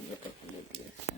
ইয়েটা খুলে দিয়েছে।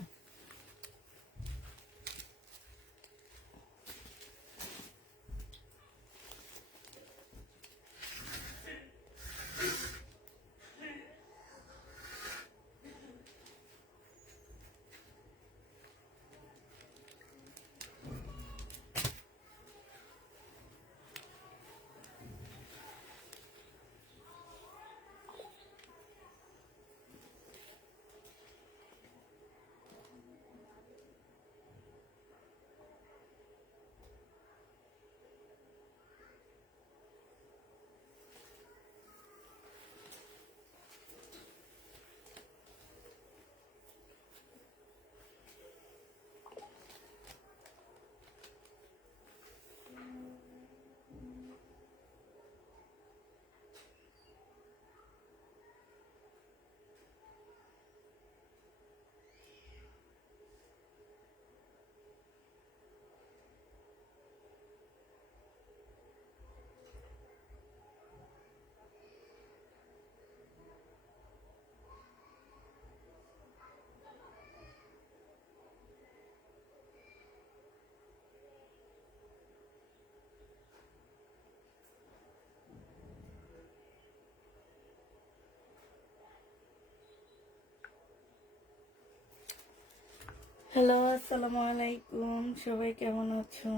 হ্যালো, আসসালামু আলাইকুম। সবাই কেমন আছো?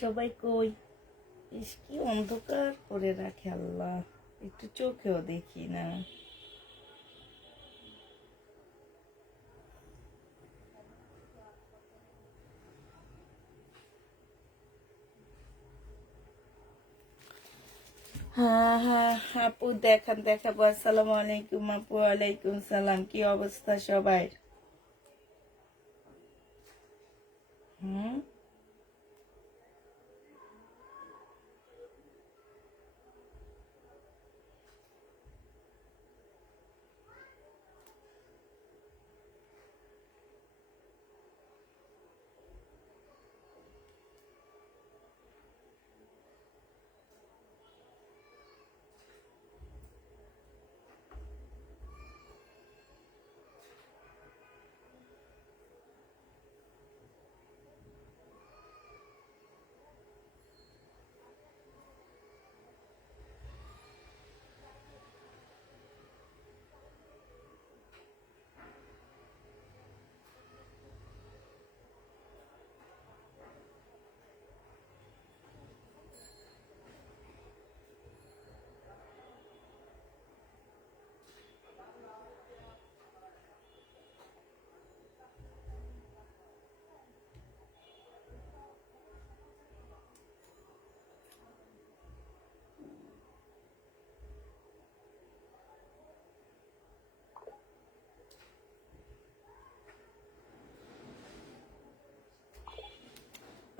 সবাই কই? ইস, কি অন্ধকার করে রাখে আল্লাহ, একটু চোখেও দেখি না। হ্যাঁ হ্যাঁ, আপু দেখাবো। আসসালামু আলাইকুম আপু। ওয়ালাইকুম সালাম। কি অবস্থা সবাই? হুম।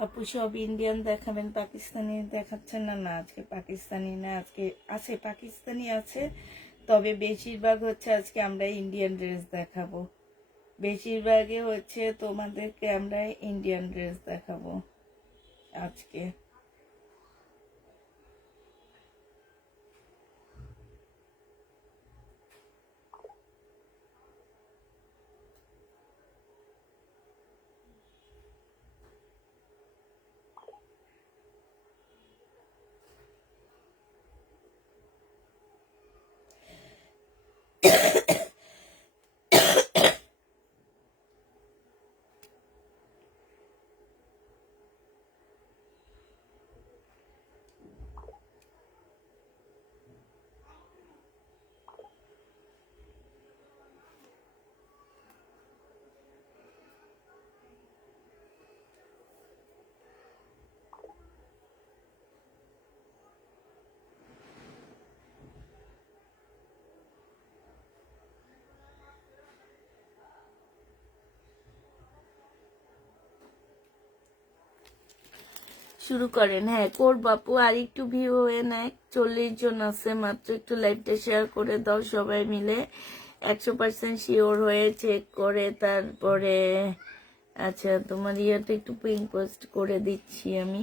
আপু সব ইন্ডিয়ান দেখাবেন, পাকিস্তানি দেখাচ্ছেন না? না, আজকে পাকিস্তানি না, আজকে আছে পাকিস্তানি আছে, তবে বেশিরভাগ হচ্ছে আজকে আমরা ইন্ডিয়ান ড্রেস দেখাবো। বেশিরভাগই হচ্ছে তোমাদেরকে আমরা ইন্ডিয়ান ড্রেস দেখাবো আজকে। শুরু করেন। হ্যাঁ করবো আপু, আর একটু ভিউ হয়ে নেয়, 40 জন আছে মাত্র, একটু লাইভটা শেয়ার করে দাও সবাই মিলে, 100% শিওর হয়ে চেক করে তারপরে। আচ্ছা তোমার ইয়েটা একটু পিন পোস্ট করে দিচ্ছি আমি,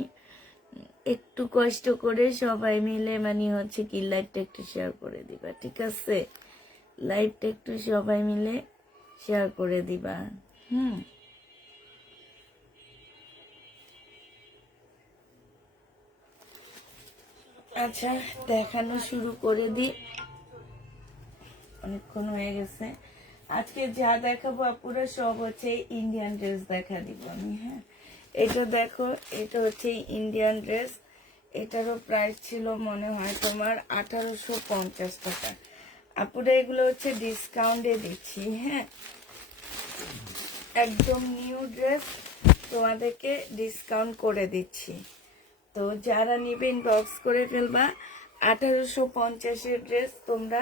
একটু কষ্ট করে সবাই মিলে মানে হচ্ছে কি লাইভটা একটু শেয়ার করে দিবা, ঠিক আছে? লাইভটা একটু সবাই মিলে শেয়ার করে দিবা। আচ্ছা দেখানো শুরু করে দিই, অনেকক্ষণ হয়ে গেছে। আজকে যা দেখাবো আপুরা সব হচ্ছে ইন্ডিয়ান ড্রেস দেখা দিব আমি। হ্যাঁ এটা দেখো, এটা হচ্ছে ইন্ডিয়ান ড্রেস, এটারও প্রাইস ছিল মনে হয় তোমার 1850 টাকা। আপুরা এগুলো হচ্ছে ডিসকাউন্টে দিচ্ছি। হ্যাঁ একদম নিউ ড্রেস, তোমাদেরকে ডিসকাউন্ট করে দিচ্ছি। তো যারা নিবেন বক্স করে ফেলবা। 1850-এর ড্রেস তোমরা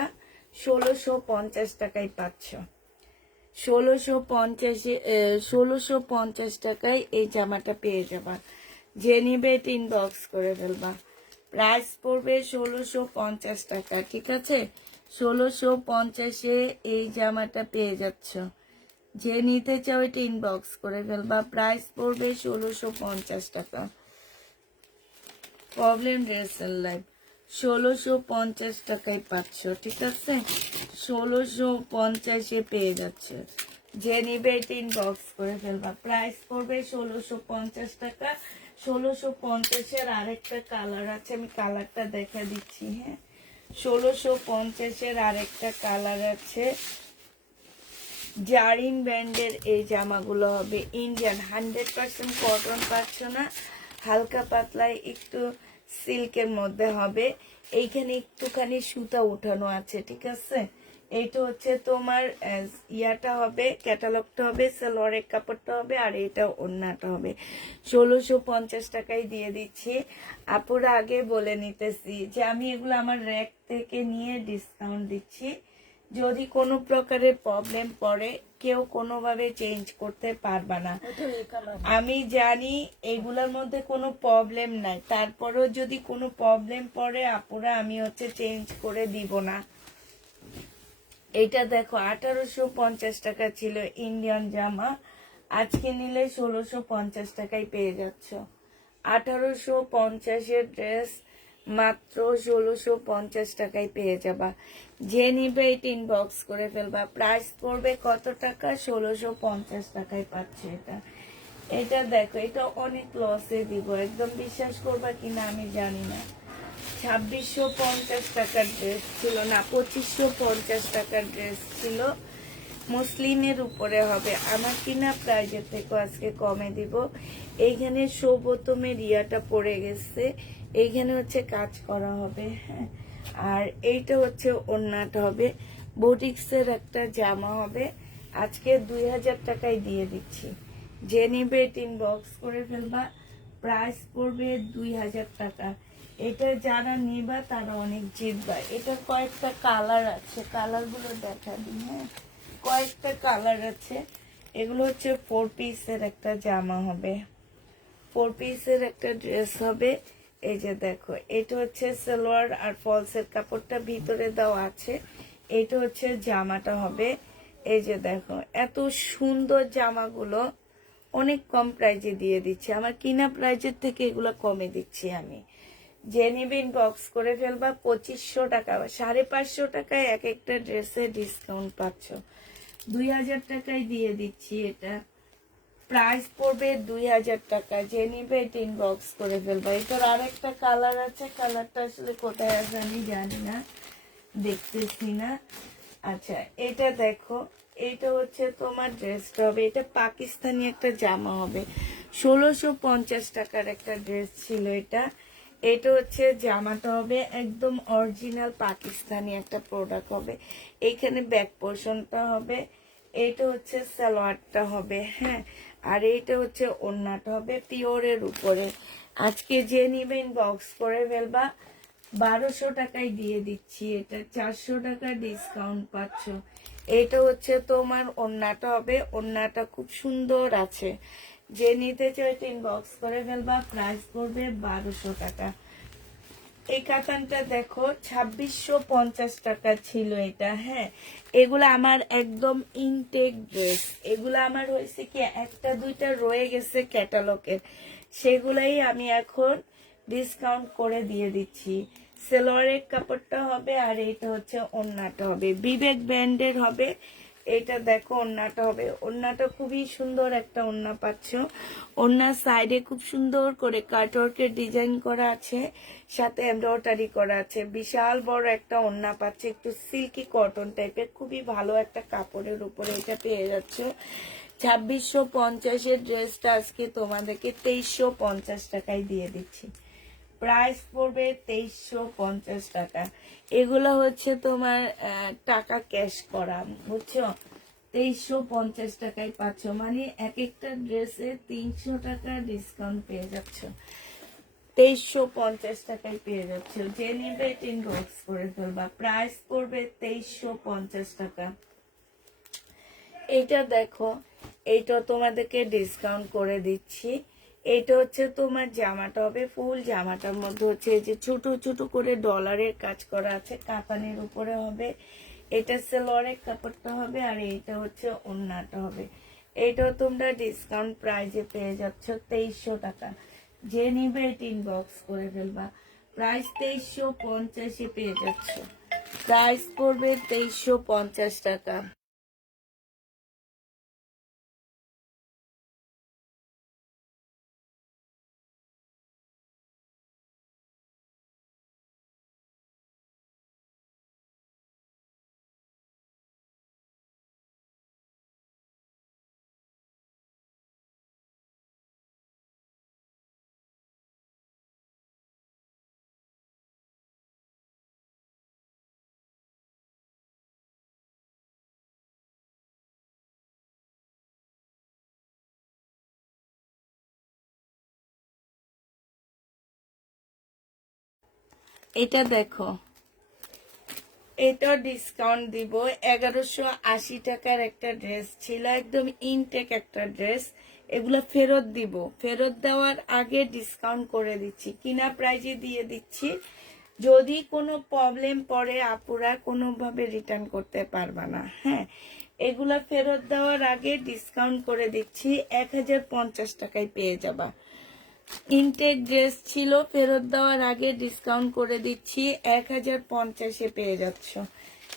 1650 টাকায় পাচ্ছ। 1650 টাকায় এই জামাটা পেয়ে যাবা। যে নিবে এটা ইনবক্স করে ফেলবা। প্রাইস পড়বে 1650 টাকা, ঠিক আছে? 1650-এ এই জামাটা পেয়ে যাচ্ছ। যে নিতে চাও এটা ইনবক্স করে ফেলবা। প্রাইস পড়বে 1650 টাকা। প্রবলেম ড্রেসের লাইভ 1650 টাকায় পাচ্ছ, ঠিক আছে? 1650-এ পেয়ে যাচ্ছে। যে নিবে এটা ইনবক্স করে ফেলবা। প্রাইস পড়বে 1650 টাকা। 1650-এর আরেকটা কালার আছে, আমি কালারটা দেখা দিচ্ছি। হ্যাঁ 1650-এর আরেকটা কালার আছে। জারিন ব্র্যান্ডের এই জামাগুলো হবে ইন্ডিয়ান, 100% কটন পাচ্ছ না, হালকা পাতলায় একটু সিল্কের মধ্যে হবে। এইখানে একটুখানি সুতা উঠানো আছে, ঠিক আছে? এইটা হচ্ছে তোমার ইয়াটা হবে, ক্যাটালগটা হবে, সালোয়ারের কাপড়টা হবে, আর এটা ওড়নাটা হবে। 1650 টাকায় দিয়ে দিচ্ছি। আপুরা আগে বলে নিতেছি যে আমি এগুলো আমার র্যাক থেকে নিয়ে ডিসকাউন্ট দিচ্ছি। যদি কোনো প্রকারের প্রবলেম পড়ে কেউ কোনোভাবে চেঞ্জ করতে পারবা না। আমি জানি এগুলোর মধ্যে কোনো প্রবলেম নাই, তারপরেও যদি কোনো প্রবলেম পড়ে আপুরা আমি হচ্ছে চেঞ্জ করে দিব না। এটা দেখো 1850 টাকা ছিল ইন্ডিয়ান জামা, আজকে নিলে 1650 টাকায় পেয়ে যাচ্ছ। 1850-এর ড্রেস মাত্র 1650 টাকায় পেয়ে যাবা। যে নিবে এটা ইনবক্স করে ফেলবা। প্রাইস পড়বে কত টাকা? 1650 টাকায় পাচ্ছে এটা। এটা দেখো, এটা অনেক লসে দিব, একদম বিশ্বাস করবা কিনা আমি জানি না। 2650 টাকার ড্রেস ছিল না, 2550 টাকার ড্রেস ছিল। মুসলিমের উপরে হবে, আমার কিনা প্রাইজের থেকে আজকে কমে দিব। এইখানে সৌবতমের রিয়াটা পড়ে গেছে, এইখানে হচ্ছে কাজ করা হবে। হ্যাঁ আর এইটা হচ্ছে ওড়নাটা হবে, বুটিক্সের একটা জামা হবে। আজকে 2000 টাকায় দিয়ে দিচ্ছি। যে নিবে ইনবক্স করে ফেলবা। প্রাইস পড়বে 2000 টাকা। এটা যারা নিবা তারা অনেক জিতবা। এটার কয়েকটা কালার আছে, কালারগুলো দেখা দিই। হ্যাঁ কয়েকটা কালার আছে। এগুলো হচ্ছে 4 পিসের একটা জামা হবে। 4 পিসের একটা ড্রেস হবে। এই যে দেখো, এটা হচ্ছে সালোয়ার আর ফলসের কাপড়টা ভিতরে দেওয়া আছে। এটা হচ্ছে জামাটা হবে। এই যে দেখো, এত সুন্দর জামাগুলো অনেক কম প্রাইজে দিয়ে দিচ্ছি। আমার কিনা প্রাইজের থেকে এগুলো কমে দিচ্ছি আমি। যে নিবে ইনবক্স করে ফেলবা। 2500 টাকা, 550 টাকায় এক একটা ড্রেসে ডিসকাউন্ট পাচ্ছ। 2000 টাকায় দিয়ে দিচ্ছি। এটা প্রাইস পড়বে 2000 টাকা। যে নিবে এটা ইনবক্স করে ফেলবা। এটার আরেকটা কালার আছে, কালারটা আসলে কোথায় আছে আমি জানি না, দেখতেছি না। আচ্ছা, এটা দেখো, এটা হচ্ছে তোমার ড্রেসটা হবে, এটা পাকিস্তানি একটা জামা হবে। 1650 টাকার একটা ড্রেস ছিল এটা। এটা হচ্ছে জামাটা হবে, একদম অরিজিনাল পাকিস্তানি একটা প্রোডাক্ট হবে। এখানে ব্যাক পোর্শনটা হবে। এটা হচ্ছে সালোয়ারটা হবে, হ্যাঁ। আর এইটা হচ্ছে ওড়নাটা হবে পিওরের উপরে। আজকে যে নিবেন বক্স করে ফেলবা। 1200 টাকায় দিয়ে দিচ্ছি। এটা 400 টাকা ডিসকাউন্ট পাচ্ছ। এটা হচ্ছে তোমার ওড়নাটা হবে, ওড়নাটা খুব সুন্দর আছে। যে নিতে চাই ইনবক্স করে ফেলবা। প্রাইস পড়বে 1200 টাকা। এই কাতানটা দেখো, 2650 টাকা ছিল এটা, হ্যাঁ। এগুলো আমার একদম ইনটেক ড্রেস। এগুলো আমার হয়েছে কি, একটা দুইটা রয়ে গেছে ক্যাটালগের, সেগুলাই আমি এখন ডিসকাউন্ট করে দিয়ে দিচ্ছি। সেলোয়ারের কাপড়টা হবে, আর এইটা হচ্ছে ওড়নাটা হবে, বিবেক ব্র্যান্ডের হবে। এটা দেখো, ওড়নাটা হবে, ওড়নাটা খুবই সুন্দর একটা ওড়না পাচ্ছ। ওড়নার সাইডে খুব সুন্দর করে কাটওয়ার্কের ডিজাইন করা আছে, সাথে এমব্রয়ডারি করা আছে। বিশাল বড় একটা ওড়না পাচ্ছে, একটু সিল্কি কটন টাইপের, খুবই ভালো একটা কাপড়ের উপরে এটা পেয়ে যাচ্ছ। 2650-এর ড্রেসটা আজকে তোমাদেরকে 2350 টাকায় দিয়ে দিচ্ছি। প্রাইস পড়বে 2350 টাকা। এগুলো হচ্ছে তোমার টাকা ক্যাশ করা, বুঝছো। 2350 টাকায় পাচ্ছ, মানে এক একটা ড্রেসে 300 টাকা ডিসকাউন্ট পেয়ে যাচ্ছ। 2350 টাকায় পেয়ে যাচ্ছ। যে নিবে ইনবক্স করে ফেলবা। প্রাইস পড়বে 2350 টাকা। এইটা দেখো, এইটা তোমাদেরকে ডিসকাউন্ট করে দিচ্ছি। এইটা হচ্ছে তোমার জামাটা হবে, ফুল জামাটার মধ্যে হচ্ছে এই যে ছোট ছোট করে ডলারের কাজ করা আছে, কাতানের উপরে হবে। এটা সেলোয়ারের কাপড়টা হবে, আর এইটা হচ্ছে ওড়নাটা হবে। এইটাও তোমরা ডিসকাউন্ট প্রাইজে পেয়ে যাচ্ছ 2300 টাকা। যে নিবে এটা ইনবক্স করে ফেলবা। প্রাইস 2350-এ পেয়ে যাচ্ছ। প্রাইস পড়বে 2350 টাকা। এটা দেখো, এটা ডিসকাউন্ট দিব। 1180 টাকার একটা ড্রেস ছিল, একদম ইনটেক একটা ড্রেস। এগুলো ফেরত দিব, ফেরত দেওয়ার আগে ডিসকাউন্ট করে দিচ্ছি, কিনা প্রাইজে দিয়ে দিচ্ছি। যদি কোনো প্রবলেম পড়ে আপুরা কোনোভাবে রিটার্ন করতে পারবা না, হ্যাঁ। এগুলা ফেরত দেওয়ার আগে ডিসকাউন্ট করে দিচ্ছি, 1050 টাকায় পেয়ে যাবা। ইনটেক ড্রেস ছিল, ফেরত দেওয়ার আগে ডিসকাউন্ট করে দিচ্ছি, 1050-এ পেয়ে যাচ্ছ।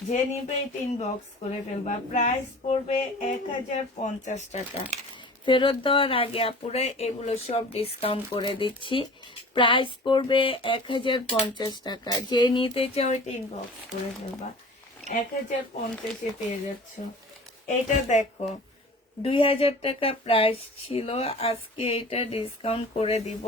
যে নিবে ইনবক্স করে ফেলবা। প্রাইস পড়বে 1050 টাকা। ফেরত দেওয়ার আগে আপুরা এগুলো সব ডিসকাউন্ট করে দিচ্ছি। প্রাইস পড়বে 1050 টাকা। যে নিতে চাও এটা ইনবক্স করে ফেলবা। 1050-এ পেয়ে যাচ্ছ। এটা দেখো, 2000 টাকা প্রাইস ছিল, আজকে এটা ডিসকাউন্ট করে দিব।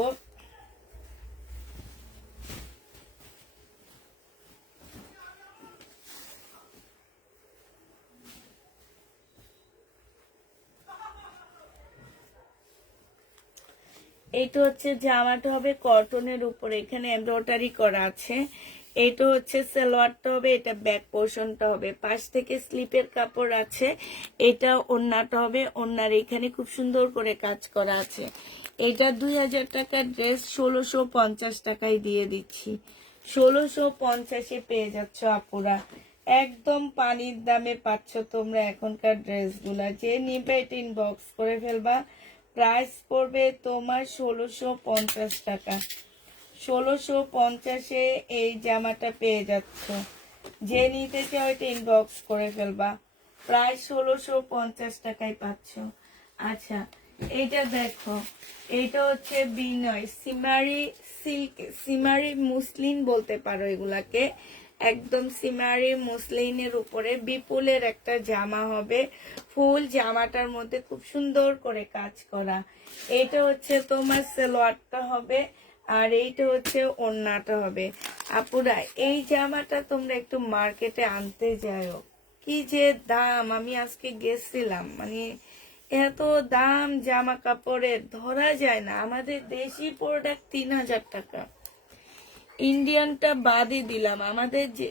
এটা হচ্ছে জামাটা হবে কটনের উপরে, এখানে এমব্রয়ডারি করা আছে। এটা হচ্ছে সালোয়ারটা হবে, এটা ব্যাক পোর্শনটা হবে, পাশ থেকে স্লিপের কাপড় আছে, এটা ওড়নাটা হবে, ওড়নার এখানে খুব সুন্দর করে কাজ করা আছে। এটা 2000 টাকার ড্রেস 1650 টাকায় দিয়ে দিচ্ছি। 1650-এ পেয়ে যাচ্ছ আপুরা, একদম পানির দামে পাচ্ছ তোমরা এখনকার ড্রেসগুলা। যে নিবে এটা ইনবক্স করে ফেলবা। প্রাইস পড়বে তোমার 1650 টাকা। 1650-এ এই জামাটা পেয়ে যাচ্ছ। যে নিতে চাও এটা ইনবক্স করে ফেলবা। প্রায় 1650 টাকায় পাচ্ছ। আচ্ছা, এটা দেখো, এটা হচ্ছে বিনয় সিমারি সিল্ক, সিমারি মুসলিন বলতে পারো এগুলাকে। একদম সিমারি মুসলিনের উপরে বিপুলের একটা জামা হবে, ফুল জামাটার মধ্যে খুব সুন্দর করে কাজ করা। এটা হচ্ছে তোমার সালোয়ারটা হবে, আর এইটা হচ্ছে ওড়নাটা হবে। আপুরা এই জামাটা তোমরা একটু মার্কেটে আনতে যাও, কি যে দাম! আমি আজকে গেছিলাম, মানে এত দাম জামা কাপড়ের ধরা যায় না। আমাদের দেশি প্রোডাক্ট 3000 টাকা, ইন্ডিয়ানটা বাদই দিলাম। আমাদের যে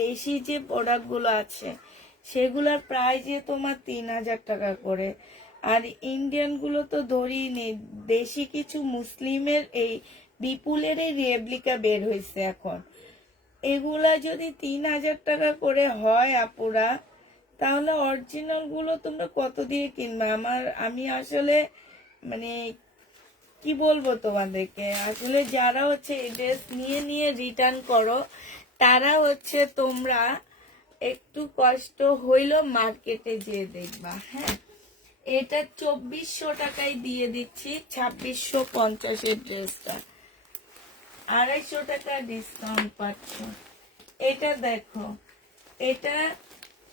দেশি যে প্রোডাক্টগুলো আছে সেগুলোর প্রাইস যে তোমার 3000 টাকা করে, আর ইন্ডিয়ান গুলো তো ধরেই নেই। দেশি কিছু মুসলিমের এই বিপুলের এই রেপ্লিকা বের হয়েছে এখন, এগুলা যদি 3000 টাকা করে হয় আপুরা, তাহলে অরিজিনাল গুলো তোমরা কত দিয়ে কিনবে? আমি আসলে মানে কি বলবো তোমাদেরকে, আসলে যারা হচ্ছে এই ড্রেস নিয়ে নিয়ে রিটার্ন করো, তারা হচ্ছে তোমরা একটু কষ্ট হইলো মার্কেটে যেয়ে দেখবা। হ্যাঁ, এটা 2400 টাকায় দিয়ে দিচ্ছি। 2650-এর ড্রেসটা 250 টাকা ডিসকাউন্ট পাচ্ছ। এটা দেখো, এটা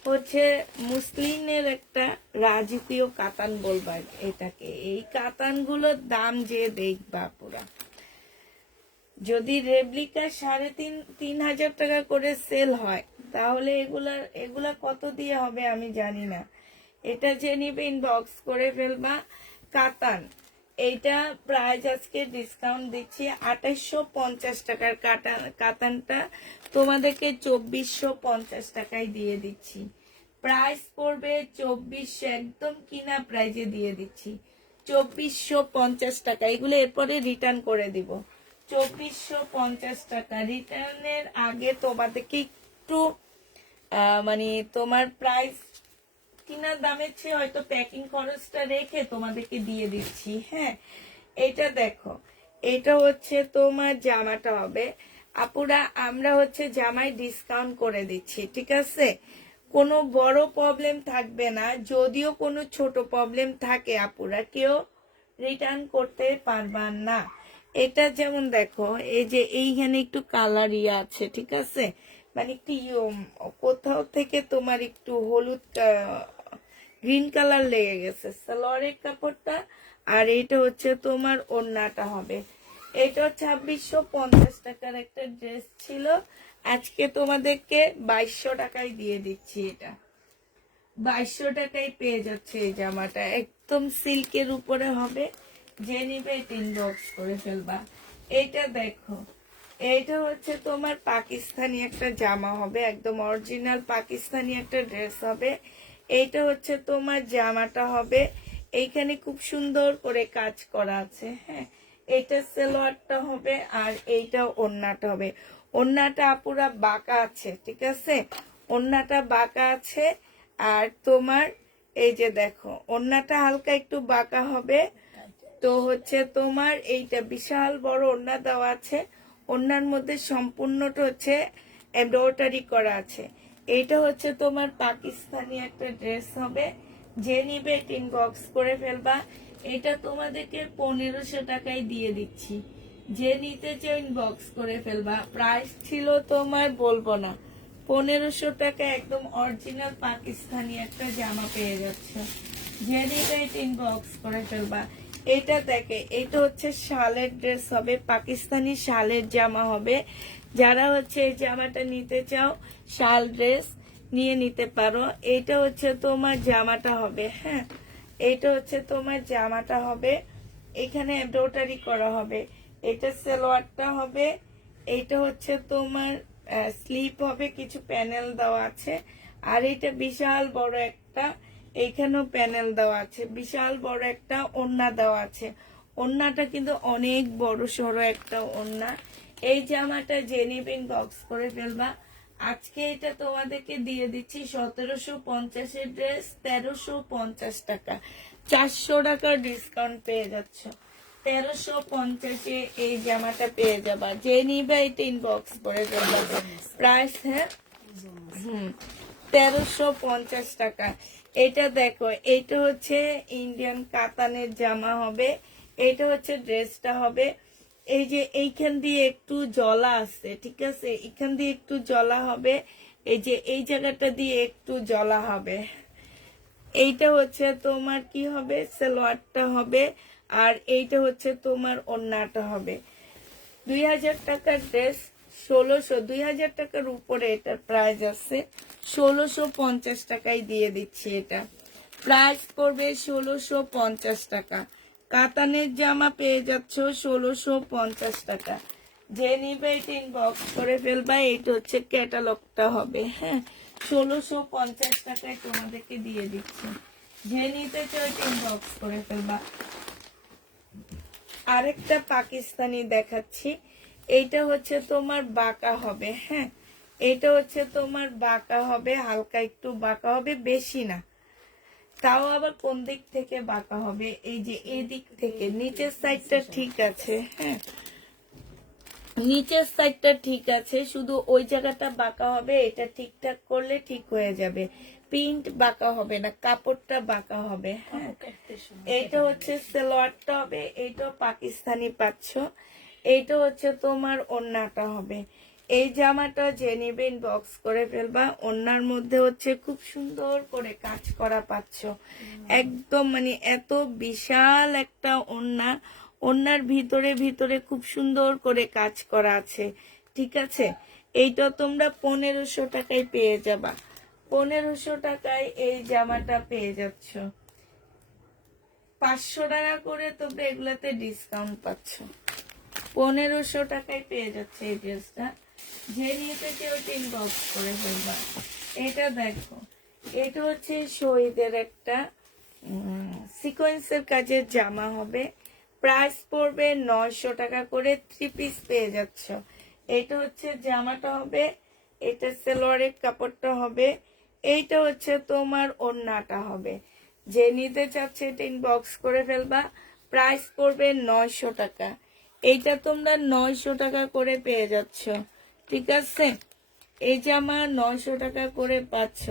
হচ্ছে মুসলিমের একটা রাজকীয় কাতান বলবা এটাকে। এই কাতানগুলোর দাম যে দেখবা পুরা, যদি রেপ্লিকা 3500 টাকা করে সেল হয়, তাহলে এগুলা কত দিয়ে হবে আমি জানি না। এটা যে নিবে ইনবক্স করে ফেলবা। কাতান, এইটা প্রাইস আজকে ডিসকাউন্ট দিচ্ছি 2850 টাকার। কাতানটা তোমাদেরকে 2450 টাকায় দিয়ে দিচ্ছি। প্রাইস পড়বে 2400, একদম কিনা প্রাইজে দিয়ে দিচ্ছি 2450 টাকা। এগুলো এরপরে রিটার্ন করে দিব 2450 টাকা। রিটার্নের আগে তোমাদেরকে একটু মানে তোমার প্রাইস কিনার দামের চেয়ে হয়তো প্যাকিং খরচটা রেখে তোমাদেরকে দিয়ে দিচ্ছি। হ্যাঁ, এটা দেখো, এটা হচ্ছে তোমার জামাটা হবে। আপুরা আমরা হচ্ছে জামায় ডিসকাউন্ট করে দিচ্ছি, ঠিক আছে? কোনো বড় প্রবলেম থাকবে না, যদিও কোনো ছোট প্রবলেম থাকে আপুরা কেউ রিটার্ন করতে পারবা না। এটা যেমন দেখো, এই যে এইখানে একটু কালার আছে, ঠিক আছে, মানে একটু কোথাও থেকে তোমার একটু হলুদ গ্রিন কালার লেগে গেছে সালোয়ারের কাপড়টা। আর এটা হচ্ছে তোমার ওড়নাটা হবে। এটা 2650 টাকার একটা ড্রেস ছিল, আজকে তোমাদেরকে 2200 টাকায় দিয়ে দিচ্ছি। এটা 2200 টাকায় পেয়ে যাচ্ছে এই জামাটা, একদম সিল্কের উপরে হবে। যে নিবে ইনবক্স করে ফেলবা। এটা দেখো, এইটা হচ্ছে তোমার পাকিস্তানি একটা জামা হবে, একদম অরিজিনাল পাকিস্তানি একটা ড্রেস হবে। এইটা হচ্ছে তোমার জামাটা হবে, এইখানে খুব সুন্দর করে কাজ করা আছে। হ্যাঁ, এইটা সালোয়ারটা হবে, আর এইটা ওড়নাটা হবে। ওড়নাটা আপুরা বাঁকা আছে, ঠিক আছে, ওড়নাটা বাঁকা আছে। আর তোমার এই যে দেখো, ওড়নাটা হালকা একটু বাঁকা হবে। তো হচ্ছে তোমার এইটা বিশাল বড় ওড়না দেওয়া আছে, ওড়নার মধ্যে সম্পূর্ণটা হচ্ছে এমব্রয়ডারি করা আছে। এইটা হচ্ছে তোমার পাকিস্তানি একটা ড্রেস হবে। যে নিবে ইনবক্স করে ফেলবা। এটা তোমাদেরকে 1500 টাকায় দিয়ে দিচ্ছি। যে নিতে চাও ইনবক্স করে ফেলবা। প্রাইস ছিল তোমার বলবো না, 1500 টাকা, একদম অরিজিনাল পাকিস্তানি একটা জামা পেয়ে যাচ্ছে। যে নিবে ইনবক্স করে ফেলবা। এটা দেখে, এটা হচ্ছে শালের ড্রেস হবে, পাকিস্তানি শালের জামা হবে। যারা হচ্ছে এই জামাটা নিতে চাও, শাল ড্রেস নিয়ে নিতে পারো। এটা হচ্ছে তোমার জামাটা হবে। হ্যাঁ, এটা হচ্ছে তোমার জামাটা হবে, এখানে এমব্রয়ডারি করা হবে। এটা সালোয়ারটা হবে, এইটা হচ্ছে তোমার স্লিপ হবে, কিছু প্যানেল দেওয়া আছে। আর এটা বিশাল বড় একটা, এইখানেও প্যানেল দেওয়া আছে, বিশাল বড় একটা ওড়না দেওয়া আছে। ওড়নাটা কিন্তু অনেক বড় সড়ো একটা ওড়না। এই জামাটা যে নিবেন বক্স করে ফেলবা। আজকে এটা তোমাদেরকে দিয়ে দিচ্ছি 1750 ড্রেস 1350 টাকা, 400 টাকার ডিসকাউন্ট পেয়ে যাচ্ছ। 1350 এই জামাটা পেয়ে যাবা, যে নিবে এটা ইনবক্স করে ফেলবা। প্রাইস হ্যাঁ 1350 টাকা। এটা দেখো, এইটা হচ্ছে ইন্ডিয়ান কাতানের জামা হবে, এইটা হচ্ছে ড্রেসটা হবে। এই যে এইখান দিয়ে একটু জলা আছে, ঠিক আছে, এখান দিয়ে একটু জলা হবে, এই যে এই জায়গাটা দিয়ে একটু জলা হবে। এইটা হচ্ছে তোমার কি হবে, সালোয়ারটা হবে, আর এইটা হচ্ছে তোমার ওড়নাটা হবে। 2000 টাকার ড্রেস 2000 টাকার উপরে এটার প্রাইস আছে, 1650 টাকায় দিয়ে দিচ্ছি। এটা প্রাইস পড়বে 1650 টাকা। কাতানের জামা পেয়ে যাচ্ছ 1650 টাকা। যে নিবে এটা ইনবক্স করে ফেলবা। এইটা হচ্ছে ক্যাটালগটা হবে, হ্যাঁ 1650 টাকায় তোমাদেরকে দিয়ে দিচ্ছি। যে নিতে চাও এটা ইনবক্স করে ফেলবা। আরেকটা পাকিস্তানি দেখাচ্ছি, এইটা হচ্ছে তোমার বাঁকা হবে, হ্যাঁ এটা হচ্ছে তোমার বাঁকা হবে, হালকা একটু বাঁকা হবে, বেশি না। তাও আবার কোন দিক থেকে বাঁকা হবে, এই যে এই দিক থেকে, নিচের সাইডটা ঠিক আছে, হ্যাঁ নিচের সাইডটা ঠিক আছে, শুধু ওই জায়গাটা বাঁকা হবে। এটা ঠিকঠাক করলে ঠিক হয়ে যাবে, প্রিন্ট বাঁকা হবে না, কাপড়টা বাঁকা হবে, হ্যাঁ। এইটা হচ্ছে সালোয়ারটা হবে, এইটাও পাকিস্তানি পাচ্ছ। এইটা হচ্ছে তোমার ওড়নাটা হবে। এই জামাটা যে নিবে ইনবক্স করে ফেলবা। ওড়নার মধ্যে হচ্ছে খুব সুন্দর করে কাজ করা পাচ্ছ, একদম মানে এত বিশাল একটা ওড়না, ওড়নার ভিতরে ভিতরে খুব সুন্দর করে কাজ করা আছে, ঠিক আছে। এইটা তোমরা 1500 টাকায় পেয়ে যাবা, 1500 টাকায় এই জামাটা পেয়ে যাচ্ছ। 500 টাকা করে তোমরা এগুলাতে ডিসকাউন্ট পাচ্ছ, 1500 টাকায় পেয়ে যাচ্ছে এই ড্রেসটা। যে নিতে কেউ ইনবক্স করে ফেলবা। এটা দেখো, এটা হচ্ছে শহীদের একটা সিকোয়েন্সের কাজের জামা হবে, প্রাইস পড়বে 900 টাকা করে, 3 পিস পেয়ে যাচ্ছ। এটা হচ্ছে জামাটা হবে, এটা সালোয়ারের কাপড়টা হবে, এইটা হচ্ছে তোমার ওড়নাটা হবে। যে নিতে চাচ্ছে এটা ইনবক্স করে ফেলবা। প্রাইস পড়বে 900 টাকা। এইটা তোমরা 900 টাকা করে পেয়ে যাচ্ছ, ঠিক আছে। এই জামা 900 টাকা করে পাচ্ছ,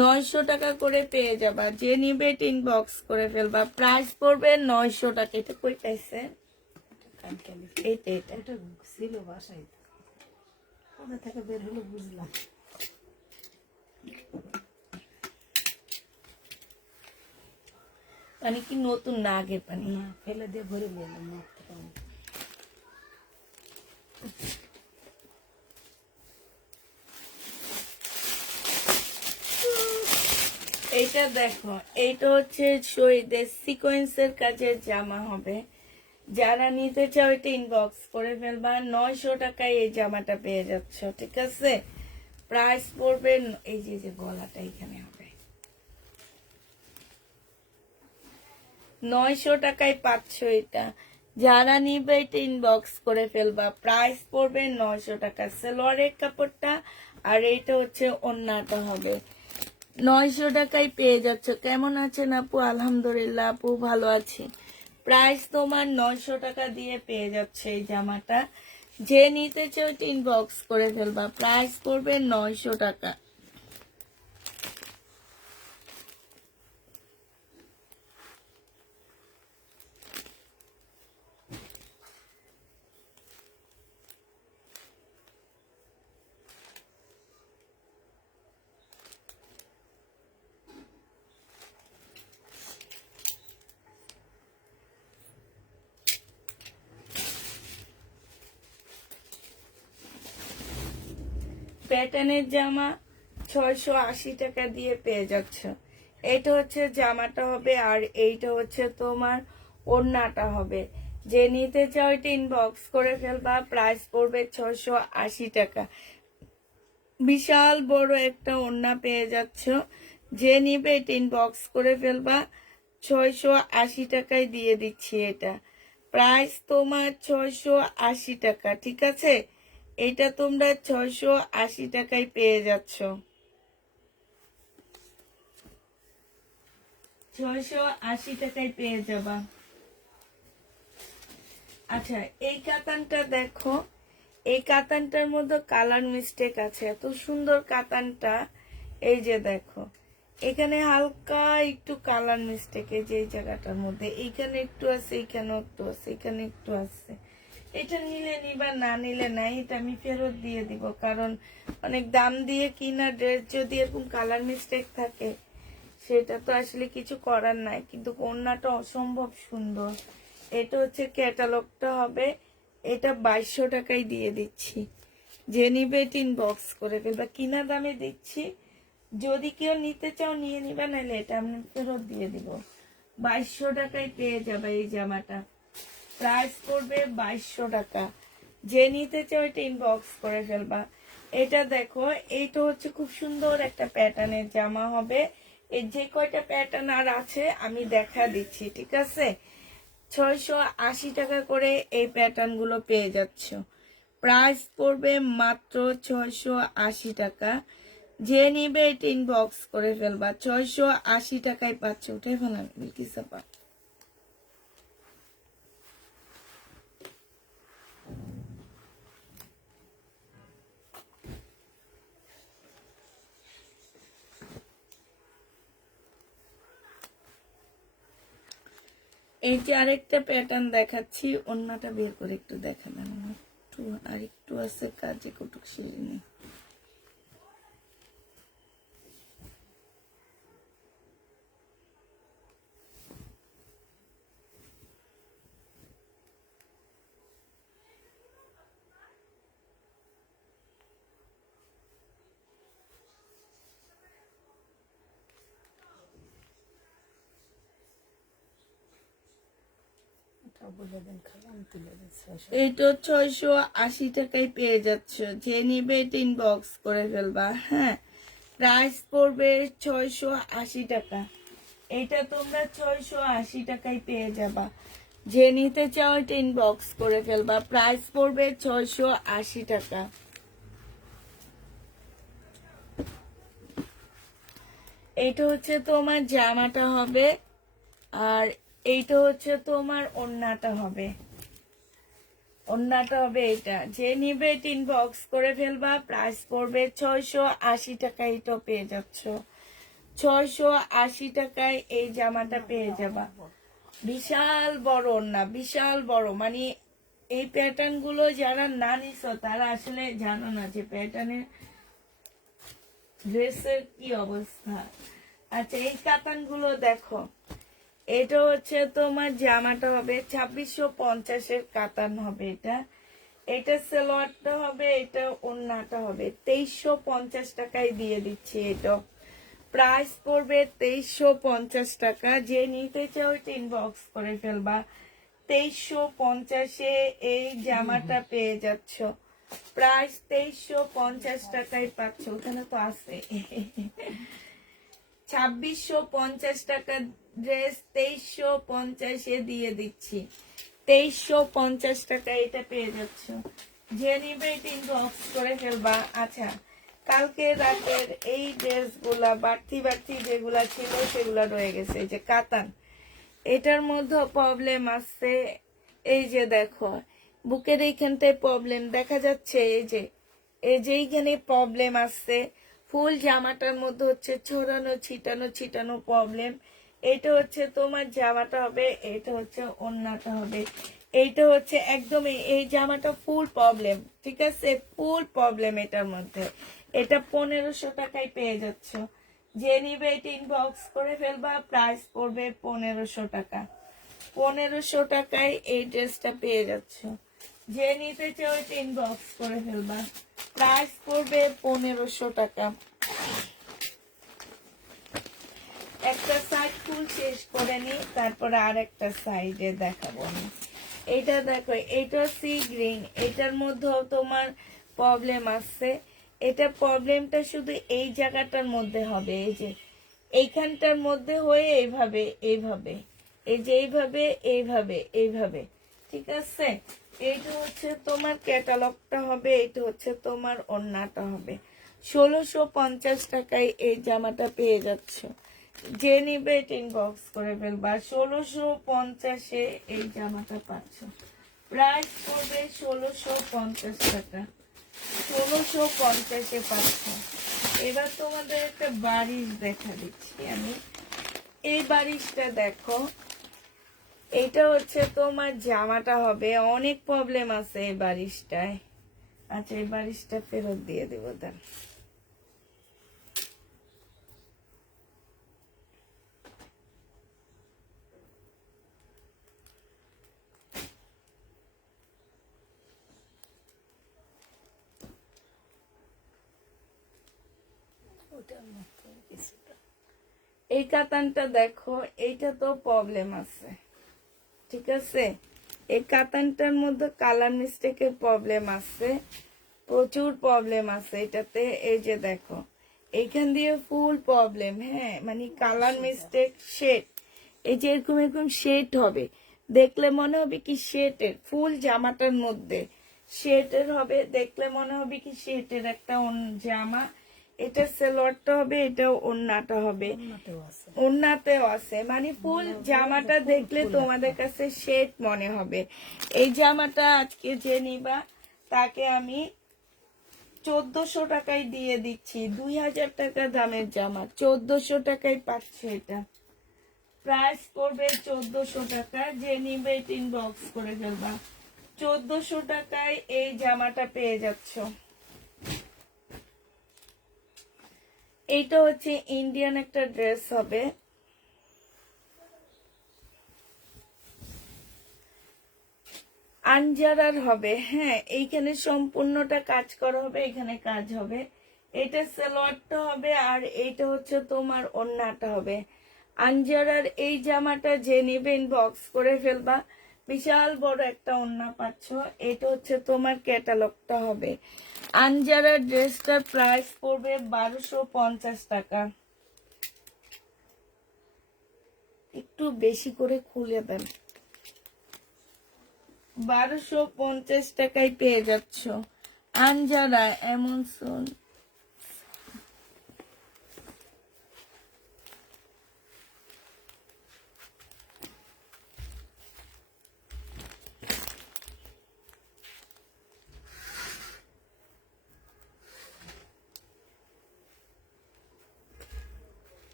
900 টাকা করে পেয়ে যাবা। যে নিবে ইনবক্স করে ফেলবা। প্রাইস পড়বে 900 টাকা। এটা কই পাইছে, এইটা এটা ছিল বাসায়, কোথা থেকে বের হলো বুঝলাম। পানি কি নতুন না আগের পানি? না, ফেলে দিয়ে ভরে নিলাম। এইটা দেখো, এইটা হচ্ছে শহীদের সিকোয়েন্সের কাজের জামা হবে। যারা নিতে চাও এটা ইনবক্স করে ফেলবা। 900 টাকায় এই জামাটা পেয়ে যাচ্ছ, ঠিক আছে। প্রাইস পড়বে, এই যে গলাটা এখানে হবে, 900 টাকায় পাচ্ছ এটা। যারা নিবে এটা ইনবক্স করে ফেলবা। প্রাইস পড়বে 900 টাকা। সালোয়ারের কাপড়টা আর এইটা হচ্ছে ওড়নাটা হবে। 900 টাকায় পেয়ে যাচ্ছ। কেমন আছেন আপু? আলহামদুলিল্লাহ আপু, ভালো আছি। প্রাইস তোমার 900 টাকা দিয়ে পেয়ে যাচ্ছে এই জামাটা। যে নিতে চাও ইনবক্স করে ফেলবা। প্রাইস পড়বে 900 টাকা। প্যাটার্নের জামা 680 টাকা দিয়ে পেয়ে যাচ্ছ। এটা হচ্ছে জামাটা হবে, আর এইটা হচ্ছে তোমার ওড়নাটা হবে। যে নিতে চাও এটা ইনবক্স করে ফেলবা, প্রাইস পড়বে 680 টাকা। বিশাল বড় একটা ওড়না পেয়ে যাচ্ছ, যে নিবে এটা ইনবক্স করে ফেলবা, 680 টাকায় দিয়ে দিচ্ছি এটা। প্রাইস তোমার 680 টাকা, ঠিক আছে? এটা তোমরা 680 টাকায় পেয়ে যাচ্ছ, 680 টাকায় পেয়ে যাবা। আচ্ছা, এই কাতানটা দেখো, এই কাতানটার মধ্যে কালার মিস্টেক আছে, এত সুন্দর কাতানটা। এই যে দেখো, এখানে হালকা একটু কালার মিস্টেক, এই যে এই জায়গাটার মধ্যে এইখানে একটু আছে, এইখানেও একটু আছে, এখানে একটু আছে। এটা নিলে নিবা, না নিলে নাই, এটা আমি ফেরত দিয়ে দিব। কারণ অনেক দাম দিয়ে কিনা ড্রেস যদি এরকম কালার মিস্টেক থাকে, সেটা তো আসলে কিছু করার নাই। কিন্তু ওড়নাটা অসম্ভব সুন্দর। এটা হচ্ছে ক্যাটালগটা হবে, এটা 2200 টাকায় দিয়ে দিচ্ছি। যে নিবে এটা ইনবক্স করে ফেলবা, কিনা দামে দিচ্ছি। যদি কেউ নিতে চাও নিয়ে নিবা, নাহলে এটা আমি ফেরত দিয়ে দিব। 2200 টাকায় পেয়ে যাবে এই জামাটা, প্রাইস পড়বে 2200 টাকা। যে নিতে চাও এটা ইনবক্স করে ফেলবা। এটা দেখো, এইটা হচ্ছে খুব সুন্দর একটা প্যাটার্নের জামা হবে। এই যে কয়টা প্যাটার্ন আর আছে আমি দেখা দিচ্ছি, ঠিক আছে? 680 টাকা করে এই প্যাটার্ন গুলো পেয়ে যাচ্ছ। প্রাইস পড়বে মাত্র 680 টাকা। যে নিবে এটা ইনবক্স করে ফেলবা, 680 টাকায় পাচ্ছে। উঠে ফেলাম বিলকিসাপা। এই যে আরেকটা প্যাটার্ন দেখাচ্ছি, অন্যটা বের করে একটু দেখালাম। একটু আরেকটু আছে কাজে কটুক সিঁড়ি নেই। এটা বলে দেন, খালি আমি তুলে দিচ্ছি। এইটা 680 টাকায় পেয়ে যাচ্ছ। যে নিবে এটা ইনবক্স করে ফেলবা। হ্যাঁ, প্রাইস পড়বে 680 টাকা। এটা তোমরা 680 টাকায় পেয়ে যাবা। যে নিতে চাও এটা ইনবক্স করে ফেলবা, প্রাইস পড়বে 680 টাকা। এইটা হচ্ছে তোমার জামাটা হবে, আর এইটা হচ্ছে তোমার ওড়নাটা হবে। ওড়নাটা হবে এটা। যে নিবে এটা ইনবক্স করে ফেলবা, প্রাইস পড়বে 680 টাকায়। এটা পেয়ে যাচ্ছ 680 টাকায় এই জামাটা পেয়ে যাবা। বিশাল বড় ওড়না, বিশাল বড়। মানে এই প্যাটার্ন গুলো যারা না নিছো তারা আসলে জানো না যে প্যাটার্নের ড্রেসের কি অবস্থা। আচ্ছা, এই কাতান গুলো দেখো, এটা হচ্ছে তোমার জামাটা হবে 2650-এর কাতান হবে এটা। এটা সালোয়ারটা হবে, এটা ওড়নাটা হবে। 2350 টাকায় দিয়ে দিচ্ছি এটা। প্রাইস পড়বে 2350 টাকা। যে নিতে চাও এটা ইনবক্স করে ফেলবা। 2350-এ এই জামাটা পেয়ে যাচ্ছ। প্রাইস 2350 টাকায় পাচ্ছ। ওখানে তো আছে 2650 টাকা ড্রেস 2350-এ দিয়ে দিচ্ছি। 2350 টাকা এটা পেয়ে যাচ্ছ। যে নিবে এটা ইনবক্স করে ফেলবা। আচ্ছা, কালকে রাতের এই ড্রেসগুলা বাড়তি বাড়তি যেগুলা ছিল সেগুলা রয়ে গেছে। এই যে কাতান, এটার মধ্যে প্রবলেম আছে। এই যে দেখো, বুকের এইখানটায় প্রবলেম দেখা যাচ্ছে। এই যে এইখানে প্রবলেম আছে। ফুল জামাটার মধ্যে হচ্ছে ছড়ানো ছিটানো ছিটানো প্রবলেম। এটা হচ্ছে তোমার জামাটা হবে, এটা হচ্ছে ওড়নাটা হবে। এইটা হচ্ছে একদম এই জামাটা ফুল প্রবলেম, ঠিক আছে? ফুল প্রবলেম এটার মধ্যে। এটা 1500 টাকায় পেয়ে যাচ্ছ। যে নিবে এটা ইনবক্স করে ফেলবা, প্রাইস পড়বে 1500 টাকা। 1500 টাকায় এই ড্রেসটা পেয়ে যাচ্ছ। যে নিতে চাও এটা ইনবক্স করে ফেলবা, প্রাইস পড়বে 1500 টাকা। একটা সাইড ফুল শেষ করে নি, তারপরে আর একটা সাইডে দেখাবো আমি। এটা দেখো, এটা সি গ্রিন, এটার মধ্যেও তোমার প্রবলেম আসছে। এটা প্রবলেমটা শুধু এই জায়গাটার মধ্যে হবে, এই যে এইখানটার মধ্যে হয়ে এইভাবে এইভাবে, এই যে এইভাবে এইভাবে এইভাবে, ঠিক আছে। এইটা হচ্ছে তোমার ক্যাটালগটা হবে, এইটা হচ্ছে তোমার ওড়নাটা হবে। 1650 টাকায় এই জামাটা পেয়ে যাচ্ছ। যে নিবে ইনবক্স করে ফেলবা। 1650-এ এই জামাটা পাচ্ছ। প্রাইস পড়বে 1650 টাকা। 1650-এ পাচ্ছ। এবার তোমাদের একটা বারিশ দেখা দিচ্ছি আমি। এই বারিশটা দেখো, এটা হচ্ছে তোমার জামাটা হবে। অনেক প্রবলেম আছে এই বারিশটায়। আচ্ছা, এই বারিশটা ফেরত দিয়ে দেবো তার। ওটার মতো কিছুটা। এই কাতানটা দেখো, এইটা তো প্রবলেম আছে, ঠিক আছে। এই কাতানটার মধ্যে কালার মিস্টেকের প্রবলেম আছে, প্রচুর প্রবলেম আছে এটাতে। এই যে দেখো, এইখান দিয়ে ফুল প্রবলেম, হ্যাঁ, মানে কালার মিস্টেক, শেড, এই যে এরকম এরকম শেড হবে, দেখলে মনে হবে কি শেডের, ফুল জামাটার মধ্যে শেডের হবে, দেখলে মনে হবে কি শেডের একটা জামা। এটা সেলোয়ারটা হবে, এটা ওড়নাটা হবে, ওড়নাতেও আছে। ওড়নাতেও আছে, মানে ফুল জামাটা দেখলে তোমাদের কাছে শেড মনে হবে। এই জামাটা আজকে যে নিবা তাকে আমি 1400 টাকায় দিয়ে দিচ্ছি। 2000 টাকা দামের জামা 1400 টাকায় পাচ্ছে। এটা প্রাইস করবে 1400 টাকা। যে নিবে ইনবক্স করে ফেলবা। 1400 টাকায় এই জামাটা পেয়ে যাচ্ছ। এইটা হচ্ছে ইন্ডিয়ান একটা ড্রেস হবে, আনজারার হবে, হ্যাঁ। এইখানে সম্পূর্ণটা কাজ করা হবে, এখানে কাজ হবে। এটা সালোয়ারটা হবে, আর এইটা হচ্ছে তোমার ওড়নাটা হবে। আনজারার এই জামাটা যে নেবে ইনবক্স করে ফেলবা। বিশাল বড় একটা ওড়না পাচ্ছ। এটা হচ্ছে তোমার ক্যাটালগটা হবে। আনজারার ড্রেসটার প্রাইস পড়বে 1250 টাকা। একটু বেশি করে খুলে দেন। 1250 টাকায় পেয়ে যাচ্ছ আনজারা এমন সোন।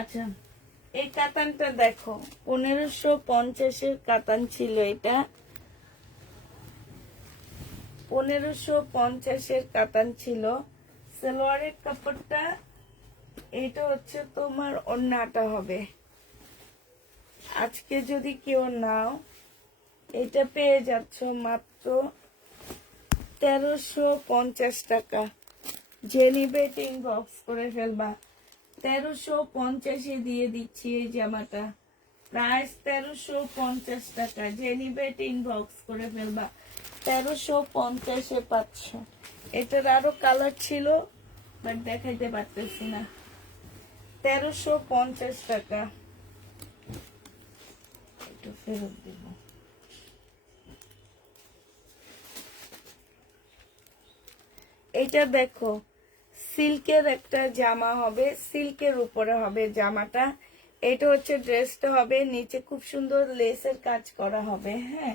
আচ্ছা, এই কাতানটা দেখো, 1550-এর কাতান ছিল এটা। 1550-এর কাতান ছিল। সালোয়ারের কাপড়টা, এটা হচ্ছে তোমার ওড়নাটা হবে। আজকে যদি কেউ নাও, এটা পেয়ে যাচ্ছ মাত্র 1350 টাকা। যে নিবে ইনবক্স করে ফেলবা। 1350-এ দিয়ে দিচ্ছি এই জামাটা। প্রাইস 1350 টাকা। যে নিবে ইনবক্স করে ফেলবা। 1350-এ পাচ্ছ। এটার আরো কালার ছিল, বাট দেখাইতে পারতেছি না। 1350 টাকা। একটু ফেরত দিব। এটা দেখো, সিল্কের একটা জামা হবে, সিল্কের উপরে হবে জামাটা। এটা হচ্ছে ড্রেসটা হবে, নিচে খুব সুন্দর লেসের কাজ করা হবে, হ্যাঁ।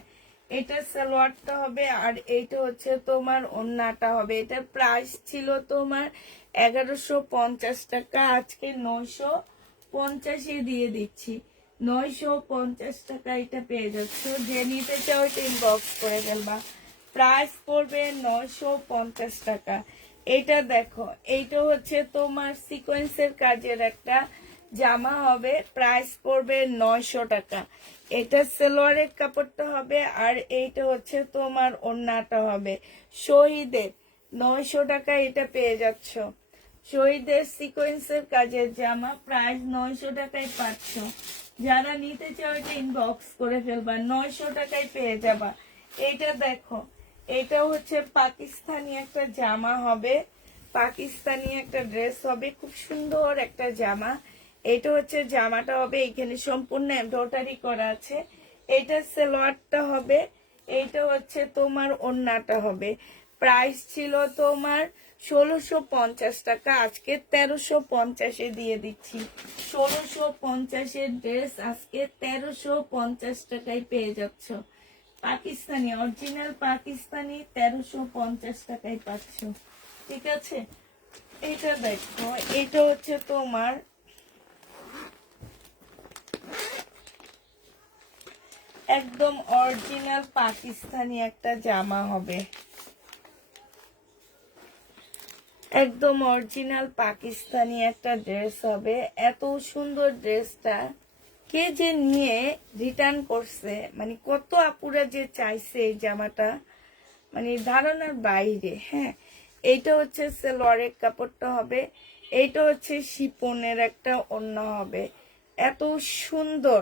এটা সালোয়ারটা হবে, আর এইটা হচ্ছে তোমার ওড়নাটা হবে। এটার প্রাইস ছিল তোমার 1150 টাকা। আজকে 950-এ দিয়ে দিচ্ছি। 950 টাকা এটা পেয়ে যাচ্ছ। যে নিতে চাও এটা ইনবক্স করে ফেলবা। প্রাইস পড়বে 950 টাকা। এটা দেখো, এইটা হচ্ছে তোমার সিকোয়েন্সের কাজের একটা জামা হবে। প্রাইস পড়বে 900 টাকা। এটা সালোয়ারের কাপড়টা হবে, আর এইটা হচ্ছে তোমার ওড়নাটা হবে। শহীদের 900 টাকা এটা পেয়ে যাচ্ছ। শহীদের সিকোয়েন্সের কাজের জামা, প্রাইস 900 টাকায় পাচ্ছ। যারা নিতে চাও এটা ইনবক্স করে ফেলবা, 900 টাকায় পেয়ে যাবা। এটা দেখো, এটা হচ্ছে পাকিস্তানি একটা জামা হবে, পাকিস্তানি একটা ড্রেস হবে, খুব সুন্দর একটা জামা। এটা হচ্ছে জামাটা হবে, এখানে সম্পূর্ণ এমব্রয়ডারি করা আছে। এটা সালোয়ারটা হবে, এইটা হচ্ছে তোমার ওড়নাটা হবে। প্রাইস ছিল তোমার 1650 টাকা, আজকে 1350-এ দিয়ে দিচ্ছি। 1650-এর ড্রেস আজকে 1350 টাকায় পেয়ে যাচ্ছ। পাকিস্তানি, অরিজিনাল পাকিস্তানি 1350 টাকায় পাচ্ছ। ঠিক আছে, এটা দেখো, এটা হচ্ছে তোমার একদম অরিজিনাল পাকিস্তানি একটা জামা হবে, একদম অরিজিনাল পাকিস্তানি একটা ড্রেস হবে। এত সুন্দর ড্রেসটা কে যে নিয়ে রিটার্ন করছে, মানে কত আপুরা যে চাইছে এই জামাটা, মানে ধারণার বাইরে। হ্যাঁ, এইটা হচ্ছে সালোয়ারের কাপড়টা হবে, এইটা হচ্ছে শিপনের একটা ওড়না হবে। এত সুন্দর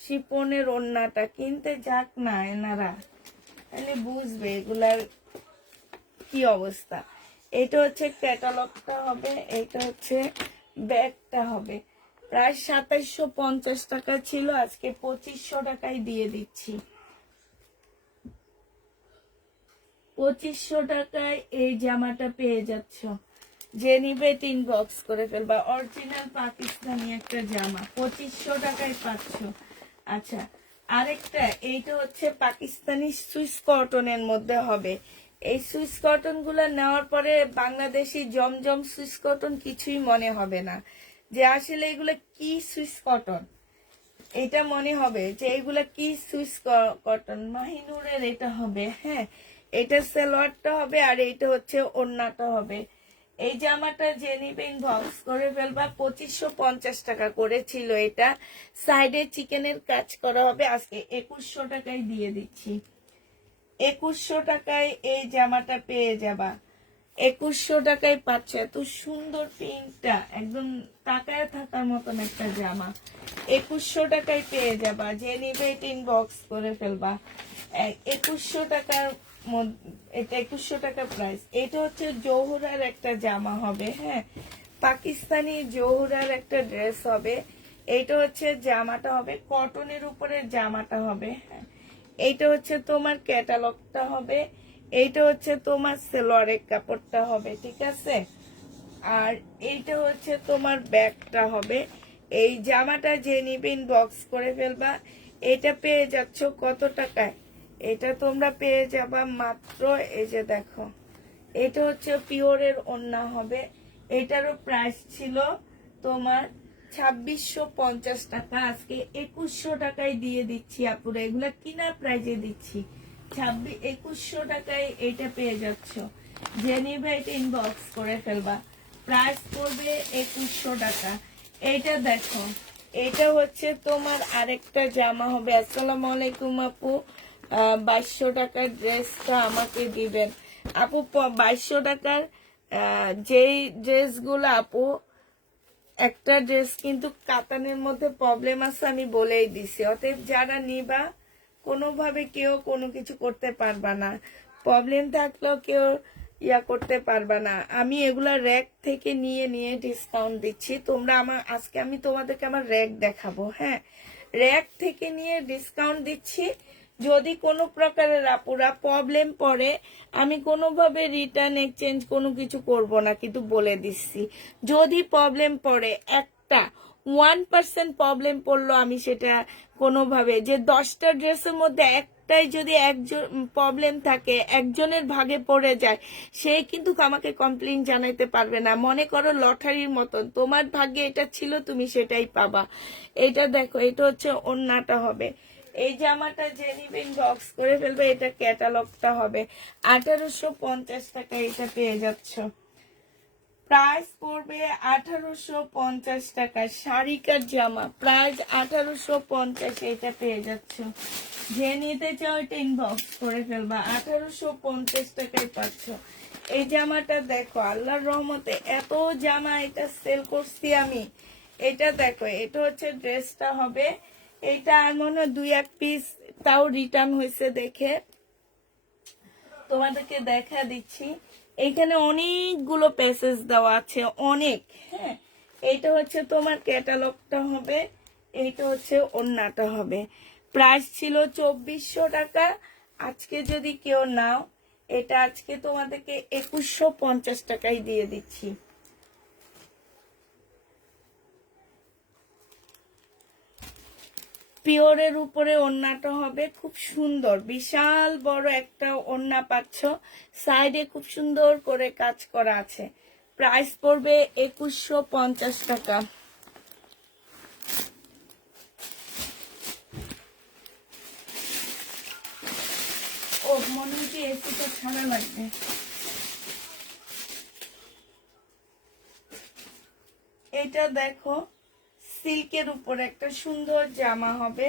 শিপনের ওড়নাটা কিনতে যাক না এনারা, তাহলে বুঝবে এগুলার কি অবস্থা। এটা হচ্ছে ক্যাটালগটা হবে, এটা হচ্ছে ব্যাগটা হবে। প্রায় 2750 টাকা ছিল, আজকে 2500 টাকায় দিয়ে দিচ্ছি। 2500 টাকায় এই জামাটা পেয়ে যাচ্ছ। যে নিবে ইনবক্স করে ফেলবা, অরিজিনাল পাকিস্তানি একটা জামা 2500 টাকায় পাচ্ছ। আচ্ছা, আরেকটা, এইটা হচ্ছে পাকিস্তানি সুইস কটনের মধ্যে হবে। এই সুইস কটন গুলা নেওয়ার পরে বাংলাদেশি জমজম সুইস কটন কিছুই মনে হবে না যে আসলে এগুলো কি সুইস কটন। এটা মনে হবে যে এগুলা কি সুইস কটন। মাহিনুরের এটা হবে। হ্যাঁ, এটা সালোয়ারটা হবে, আর এইটা হচ্ছে ওড়নাটা হবে। এই জামাটা যে নিবে ইনবক্স করে ফেলবা। 2550 টাকা করেছিল এটা, সাইডে চিকেনের কাজ করা হবে, আজকে 2100 টাকায় দিয়ে দিচ্ছি। 2100 টাকায় এই জামাটা পেয়ে যাবা। 2100 টাকায় পাচ্ছে। এত সুন্দর প্রিন্টটা, একদম তাকায় থাকার মতন একটা জামা। 2100 টাকায় পেয়ে যাবা। যে নিবে এটা ইনবক্স করে ফেলবা। 2100 টাকার এটা 2100 টাকা প্রাইস। এটা হচ্ছে জহুরার একটা জামা হবে। হ্যাঁ, পাকিস্তানি জহুরার একটা ড্রেস হবে। এইটা হচ্ছে জামাটা হবে, কটনের উপরে জামাটা হবে। হ্যাঁ, এইটা হচ্ছে তোমার ক্যাটালগটা হবে, এইটা হচ্ছে তোমার সালোয়ারের কাপড়টা হবে। ঠিক আছে, আর এইটা হচ্ছে তোমার ব্যাগটা হবে। এই জামাটা যে নিবে ইনবক্স করে ফেলবা। এটা পেয়ে যাচ্ছ কত টাকায়? এটা তোমরা পেয়ে যাবা মাত্র, এই যে দেখো, এটা হচ্ছে পিওরের ওড়না হবে। এটারও প্রাইস ছিল তোমার 2650 টাকা, আজকে 2100 টাকায় দিয়ে দিচ্ছি আপুরা। এগুলা কিনা প্রাইজে দিচ্ছি, 2100 টাকায় এটা পেয়ে যাচ্ছ। যে নিবে এটা ইনবক্স করে ফেলবা। প্রাইস পড়বে 2100 টাকা। এইটা দেখো, এটা হচ্ছে তোমার আরেকটা জামা হবে। আসসালামু আলাইকুম আপু, 2200 টাকার ড্রেসটা আমাকে দিবেন আপু। 2200 টাকার যেই ড্রেসগুলো আপু, একটা ড্রেস কিন্তু কাতানের মধ্যে প্রবলেম আছে, আমি বলেই দিছি। অতএব যারা নিবা, কোনোভাবে কেউ কোনো কিছু করতে পারবা না, প্রবলেম থাকলেও কেউ ইয়া করতে পারবা না। আমি এগুলা র্যাক থেকে নিয়ে নিয়ে ডিসকাউন্ট দিচ্ছি। তোমরা আজকে আমি তোমাদেরকে আমার র্যাক দেখাবো। হ্যাঁ, র্যাক থেকে নিয়ে ডিসকাউন্ট দিচ্ছি। যদি কোনো প্রকারের আপুরা প্রবলেম পড়ে, আমি কোনোভাবে রিটার্ন এক্সচেঞ্জ কোনো কিছু করব না, কিন্তু বলে দিচ্ছি যদি প্রবলেম পড়ে, একটা 1% প্রবলেম পড়লো, আমি সেটা কোনোভাবে, যে 10টা ড্রেসের মধ্যে একটাই যদি একজন প্রবলেম থাকে, একজনের ভাগে পড়ে যায়, সে কিন্তু আমাকে কমপ্লেইন জানাইতে পারবে না। মনে করো লটারির মতন, তোমার ভাগ্যে এটা ছিল, তুমি সেটাই পাবা। এটা দেখো, এটা হচ্ছে ওড়নাটা হবে। এই জামাটা যে নিবেন বক্স করে ফেলবে। এটা ক্যাটালগটা হবে, 1850 টাকা এটা পেয়ে যাচ্ছ। প্রাইস পড়বে 1850 টাকা। শাড়িকার জামা প্রাইস 1850, এটা পেয়ে যাচ্ছ। যে নিতে চাও এটা ইনবক্স করে ফেলবা, 1850 টাকায় পাচ্ছ। এই জামাটা দেখো, আল্লাহর রহমতে এত জামা এটা সেল করছি আমি। এটা দেখো, এটা হচ্ছে ড্রেসটা হবে। এটা আর মনে হয় 2-1 পিস তাও রিটার্ন হয়েছে, দেখে তোমাদেরকে দেখা দিচ্ছি। এখানে অনেকগুলো প্যাসেজ দেওয়া আছে, অনেক। হ্যাঁ, এইটা হচ্ছে তোমার ক্যাটালগটা হবে, এইটা হচ্ছে ওড়নাটা হবে। প্রাইস ছিল 2400 টাকা। আজকে যদি কেউ নাও, এটা আজকে তোমাদেরকে 2150 টাকায় দিয়ে দিচ্ছি। পিওরের উপরে ওড়নাটা হবে খুব সুন্দর, বিশাল বড় একটা ওড়না পাচ্ছ, সাইডে খুব সুন্দর করে কাজ করা আছে। প্রাইস পড়বে 2150 টাকা। ও মনে হচ্ছে এসিটা ছাড়া লাগবে। এটা দেখো, সিল্কের উপর একটা সুন্দর জামা হবে।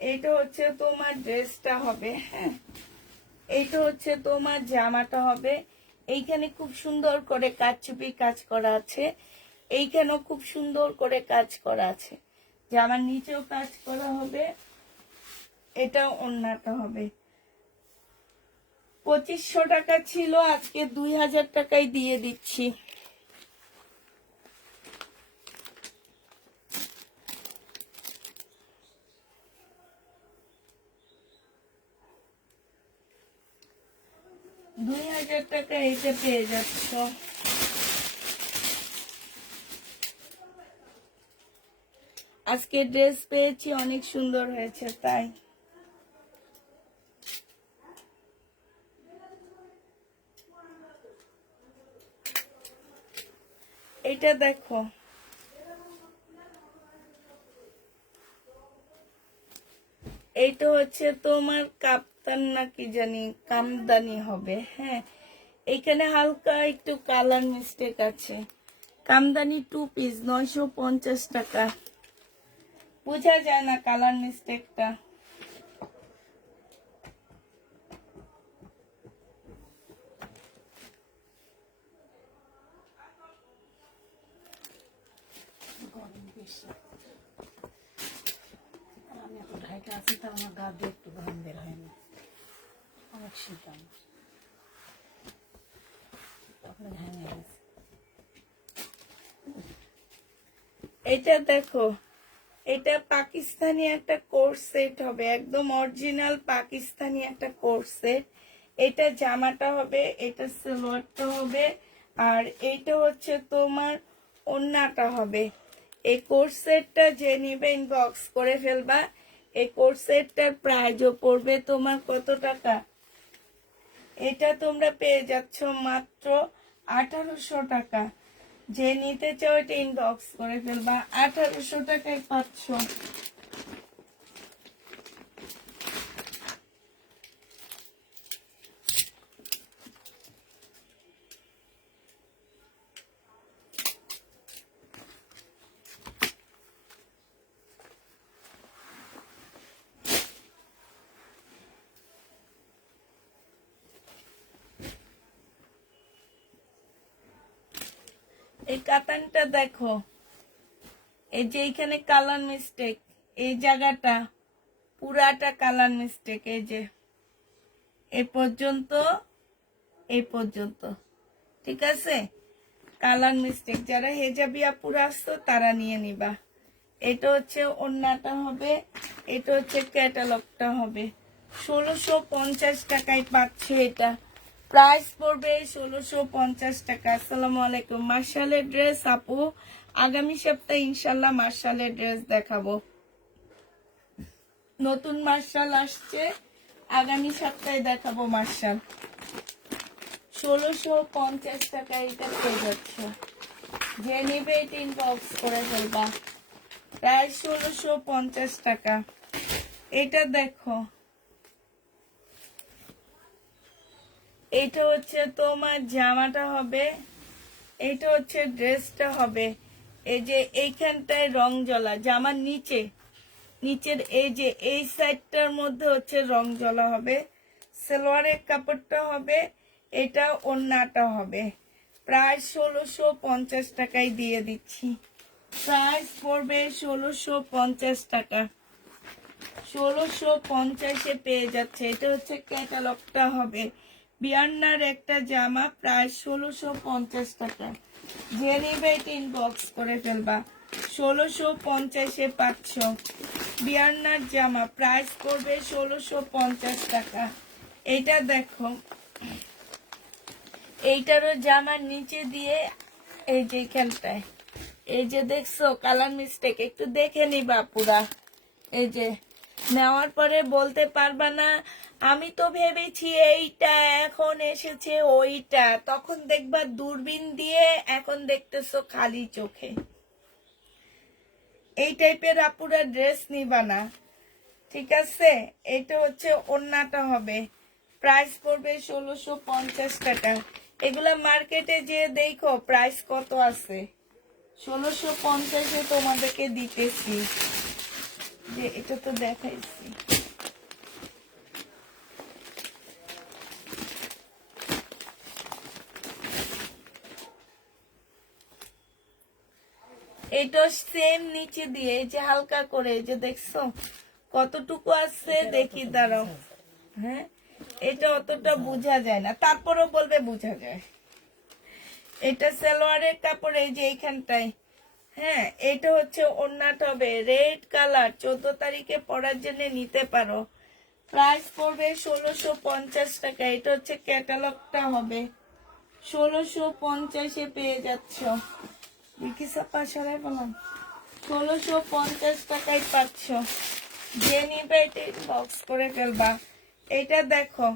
এটা হচ্ছে তোমার ড্রেসটা হবে। হ্যাঁ, এইটা হচ্ছে তোমার জামাটা হবে। এইখানে খুব সুন্দর করে কারচুপি কাজ করা আছে, এইখানেও খুব সুন্দর করে কাজ করা আছে। জামার নিচেও কাজ করা হবে। এটা ওড়নাটা হবে। 2500 টাকা ছিল, আজকে 2000 টাকায় দিয়ে দিচ্ছি। টাকা এটা পেয়ে যাচ্ছ। আজকে ড্রেস পেয়েছি, অনেক সুন্দর হয়েছে তাই। এটা দেখো, এইটা হচ্ছে তোমার কাপ্তান নাকি জানি কামদানি হবে। হ্যাঁ, এখানে হালকা একটু কালার মিস্টেক আছে। কামদানি 2 পিস 950 টাকা। বোঝা যায় না কালার মিস্টেকটা। গরম বেশি। আর আমি এত ঢাইটা আছি, তো আমার গা দিয়ে একটু গরম বের হয়নি। অনেক শীত আমার, তখন ভেঙে গেছে। এটা দেখো, এটা পাকিস্তানি একটা কোর্স সেট হবে, একদম অরিজিনাল পাকিস্তানি একটা কোর্স সেট। এটা জামাটা হবে, এটা সালোয়ারটা হবে, আর এইটা হচ্ছে তোমার ওড়নাটা হবে। এই কোর্স সেটটা যে নিবে ইনবক্স করে ফেলবা। এই কোর্স সেটটার প্রাইসও পড়বে তোমার কত টাকা? এটা তোমরা পেয়ে যাচ্ছ মাত্র 1800 টাকা। যে নিতে চাও এটা ইনবক্স করে ফেলবা, 1800 টাকায় পাচ্ছ। এই কাতানটা দেখো, এই যে এখানে কালার মিস্টেক, এই জায়গাটা পুরাটা কালার মিস্টেক। এই যে এই পর্যন্ত, এই পর্যন্ত, ঠিক আছে? কালার মিস্টেক, যারা হেজাবি আপুরা আসতো তারা নিয়ে নিবা। এটা হচ্ছে ওড়নাটা হবে, এটা হচ্ছে ক্যাটালগটা হবে। 1650 টাকায় পাচ্ছে এটা। প্রাইস পড়বে 1650 টাকা। আসসালামু আলাইকুম। মার্শালের ড্রেস আপু, আগামী সপ্তাহে ইনশাল্লাহ মার্শালের ড্রেস দেখাবো। নতুন মার্শাল আসছে, আগামী সপ্তাহে দেখাবো মার্শাল। 1650 টাকা এটা পেয়ে যাচ্ছে। যে নিবে এটা ইনবক্স করে ফেলবা। প্রায় 1650 টাকা। এটা দেখো, এটা হচ্ছে তোমার জামাটা হবে, এইটা হচ্ছে ড্রেসটা হবে, এই যে এইখানটায় রং জ্বলা, জামার নিচের এই যে এই সাইডটার মধ্যে হচ্ছে রং জ্বলা হবে। সালোয়ারের কাপড়টা হবে, এটা ওড়নাটা হবে। প্রায় 1650 টাকায় দিয়ে দিচ্ছি। প্রাইস পড়বে 1650 টাকা। 1650-এ পেয়ে যাচ্ছে। এটা হচ্ছে ক্যাটালগটা হবে। বিয়ান্নার একটা জামা প্রায় 1650 টাকা। যে নিবে ইনবক্স করে ফেলবা। 1650-এ পাচ্ছ বিয়ান্নার জামা, প্রাইস পড়বে 1650 টাকা। এইটা দেখো, এইটারও জামার নিচে দিয়ে এই যে এখানটায় এই যে দেখছো কালার মিস্টেক, একটু দেখে নিবা পুরা। এই যে নেওয়ার পরে বলতে পারবা না আমি তো ভেবেছি এইটা, এখন এসেছে ওইটা। তখন দেখবা দূরবীন দিয়ে, এখন দেখতেছো খালি চোখে। এই টাইপের আপুরা ড্রেস নিবা না, ঠিক আছে? এটা হচ্ছে ওড়নাটা হবে, প্রাইস পড়বে 1650 টাকা। এগুলা মার্কেটে যে দেখো প্রাইস কত আছে। 1650-এ তোমাদেরকে দিতেছি, যে এটা তো দেখাইছি। এটা সেম নিচে দিয়ে এই যে হালকা করে, এই যে দেখছো কতটুকু আছে, দেখি দাঁড়াও। হ্যাঁ, এটা অতটা বোঝা যায় না, তারপরও বলবে বোঝা যায়। এটা সালোয়ারের কাপড়, এই যে এইখানটায়। হ্যাঁ, এটা হচ্ছে ওড়নাটা হবে রেড কালার। 14 তারিখে পরার জন্য নিতে পারো। প্রাইস পড়বে 1650 টাকা। এটা হচ্ছে ক্যাটালগটা হবে। 1650-এ পেয়ে যাচ্ছ। দেখি সাপা সরাই বললাম 1650 টাকায় পাচ্ছ। যে নিবে বক্স করে ফেলবা। এটা দেখো,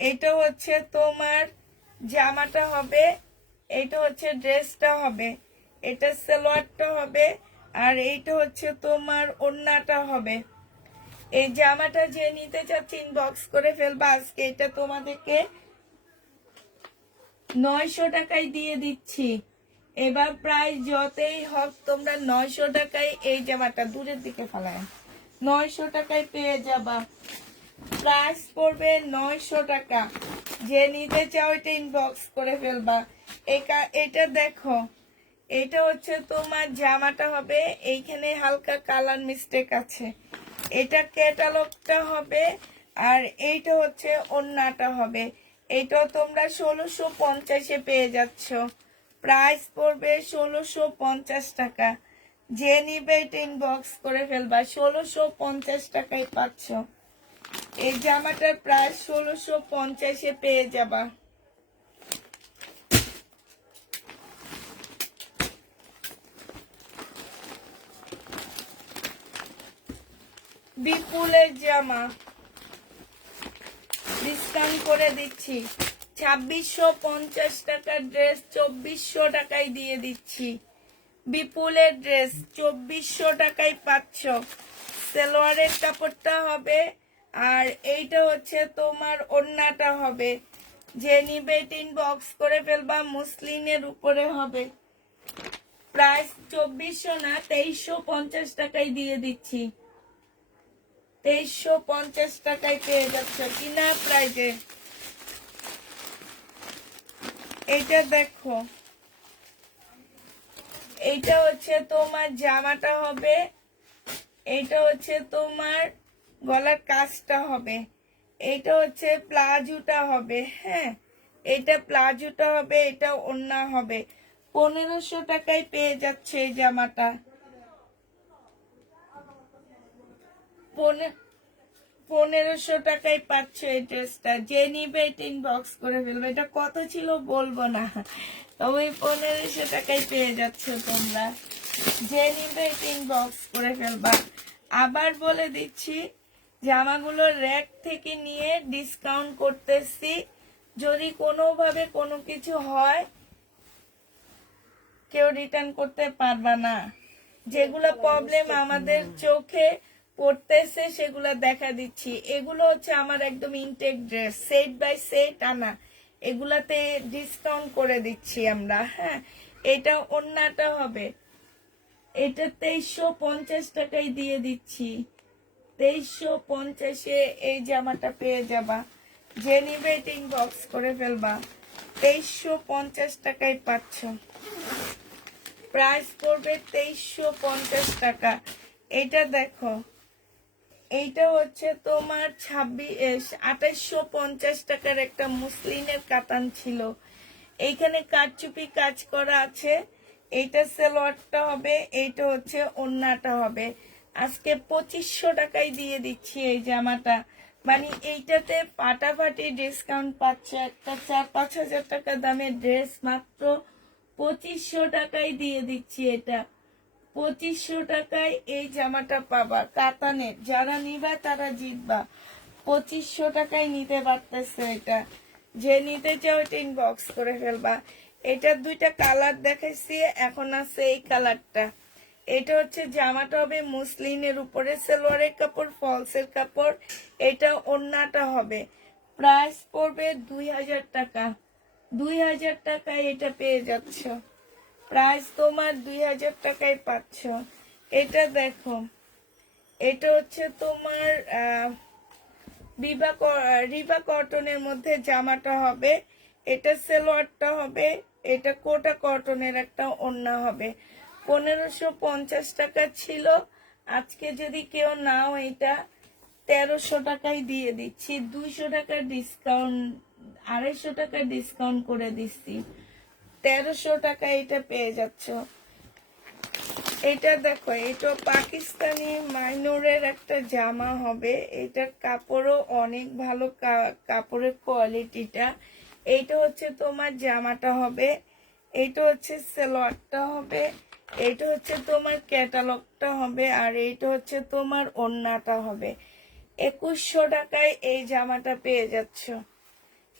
এটা হচ্ছে তোমার জামাটা হবে, এটা হচ্ছে ড্রেসটা হবে, এটা সালোয়ারটা হবে, আর এইটা হচ্ছে তোমার ওড়নাটা হবে। এই জামাটা যে নিতে চাচ্ছি ইনবক্স করে ফেলবা আজকে। এটা তোমাদেরকে 900 টাকায় দিয়ে দিচ্ছি। এবার প্রায় যতই হোক তোমরা 900 টাকায় এই জামাটা দূরের দিকে ফেলায় 900 টাকায় পেয়ে যাবা। প্রাইস পড়বে 900 টাকা। যে নিতে চাও এটা ইনবক্স করে ফেলবা। এটা দেখো, এটা হচ্ছে তোমার জামাটা হবে, এইখানে হালকা কালার মিস্টেক আছে। এটা ক্যাটালগটা হবে, আর এইটা হচ্ছে ওড়নাটা হবে। এইটাও তোমরা 1650-এ পেয়ে যাচ্ছ। প্রাইস পড়বে 1650 টাকা। যে নিবে এটা ইনবক্স করে ফেলবা। 1650 টাকায় পাচ্ছ। এই জামাটার প্রাইস 1650-এ পেয়ে যাবা। বিপুলের জামা ডিসকাউন্ট করে দিচ্ছি। 2650 টাকার ড্রেস 2400 টাকায় দিয়ে দিচ্ছি। বিপুলের ড্রেস 2400 টাকায় পাচ্ছ। সালোয়ারের কাপড়টা হবে, আর এইটা হচ্ছে তোমার ওড়নাটা হবে। যে নিবে ইনবক্স করে ফেলবা। মুসলিনের উপরে হবে। প্রাইস 2400 না 2350 টাকায় দিয়ে দিচ্ছি। 2350 টাকায় পেয়ে যাচ্ছে কিনা প্রাইজে। এইটা দেখো, এইটা হচ্ছে তোমার জামাটা হবে, এইটা হচ্ছে তোমার গলার কাজটা হবে, এইটা হচ্ছে প্লাজোটা হবে। হ্যাঁ, এটা প্লাজোটা হবে, এটা ওড়না হবে। 1500 টাকায় পেয়ে যাচ্ছে এই জামাটা। 1500 টাকায় পাচ্ছ এই ড্রেসটা। যে নিবে এটা ইনবক্স করে ফেলবে। এটা কত ছিল বলবো না, তবে 1500 টাকায় পেয়ে যাচ্ছ তোমরা। যে নিবে এটা ইনবক্স করে ফেলবা। আবার বলে দিচ্ছি, জামাগুলো র্যাক থেকে নিয়ে ডিসকাউন্ট করতেছি। যদি কোনোভাবে কোনো কিছু হয় কেউ রিটার্ন করতে পারবা না। যেগুলো প্রবলেম আমাদের চোখে পড়তেছে সেগুলো দেখা দিচ্ছি। এগুলো হচ্ছে আমার একদম intact dress, set by set আনা। এগুলাতে ডিসকাউন্ট করে দিচ্ছি আমরা। হ্যাঁ, এটা ওন্নাটা হবে, এটা 2350 টাকায় দিয়ে দিচ্ছি। 2350-এ এই জামাটা পেয়ে যাবা। যে নিবে বক্স করে ফেলবা। 2350 টাকায় পাচ্ছ। প্রাইস পড়বে 2350 টাকা। এটা দেখো, এইটা হচ্ছে তোমার 2850 টাকার একটা মুসলিনের কাতান ছিল। এইখানে কারচুপি কাজ করা আছে। এইটা সালোয়ারটা হবে, এইটা হচ্ছে ওড়নাটা হবে। আজকে 2500 টাকায় দিয়ে দিচ্ছি এই জামাটা। মানে এইটাতে ফাটাফাটি ডিসকাউন্ট পাচ্ছে। একটা 4-5 হাজার টাকা দামের ড্রেস মাত্র 2500 টাকায় দিয়ে দিচ্ছি। এটা 2500 টাকায় এই জামাটা পাবা কাতানের। যারা নিবা তারা জিতবা। 2500 টাকায় নিতে পারতেছে এটা। যে নিতে চাও এটা ইনবক্স করে ফেলবা। এটার দুইটা কালার দেখাইছি, এখন আছে এই কালারটা। এটা হচ্ছে জামাটা হবে মুসলিনের উপরে, সালোয়ারের কাপড়, ফলসের কাপড়। এটা ওড়নাটা হবে। প্রাইস পড়বে 2000 টাকা। 2000 টাকায় এটা পেয়ে যাচ্ছ। প্রাইস তোমার 2000 টাকায় পাচ্ছ। এটা দেখো, এটা হচ্ছে তোমার রিবা কটনের মধ্যে জামাটা হবে। এটা সালোয়ারটা হবে, এটা কোটা কটনের একটা ওড়না হবে। 1550 টাকা ছিল। আজকে যদি কেউ নাও এটা 1300 টাকায় দিয়ে দিচ্ছি। 200 টাকার ডিসকাউন্ট, 250 টাকার ডিসকাউন্ট করে দিচ্ছি। 1300 টাকায় এটা পেয়ে যাচ্ছ। এটা দেখো, এটা পাকিস্তানি মাইনরের একটা জামা হবে। এটার কাপড়ও অনেক ভালো, কাপড়ের কোয়ালিটিটা। এইটা হচ্ছে তোমার জামাটা হবে, এইটা হচ্ছে সালোয়ারটা হবে, এইটা হচ্ছে তোমার ক্যাটালগটা হবে, আর এইটা হচ্ছে তোমার ওড়নাটা হবে। 2100 টাকায় এই জামাটা পেয়ে যাচ্ছ।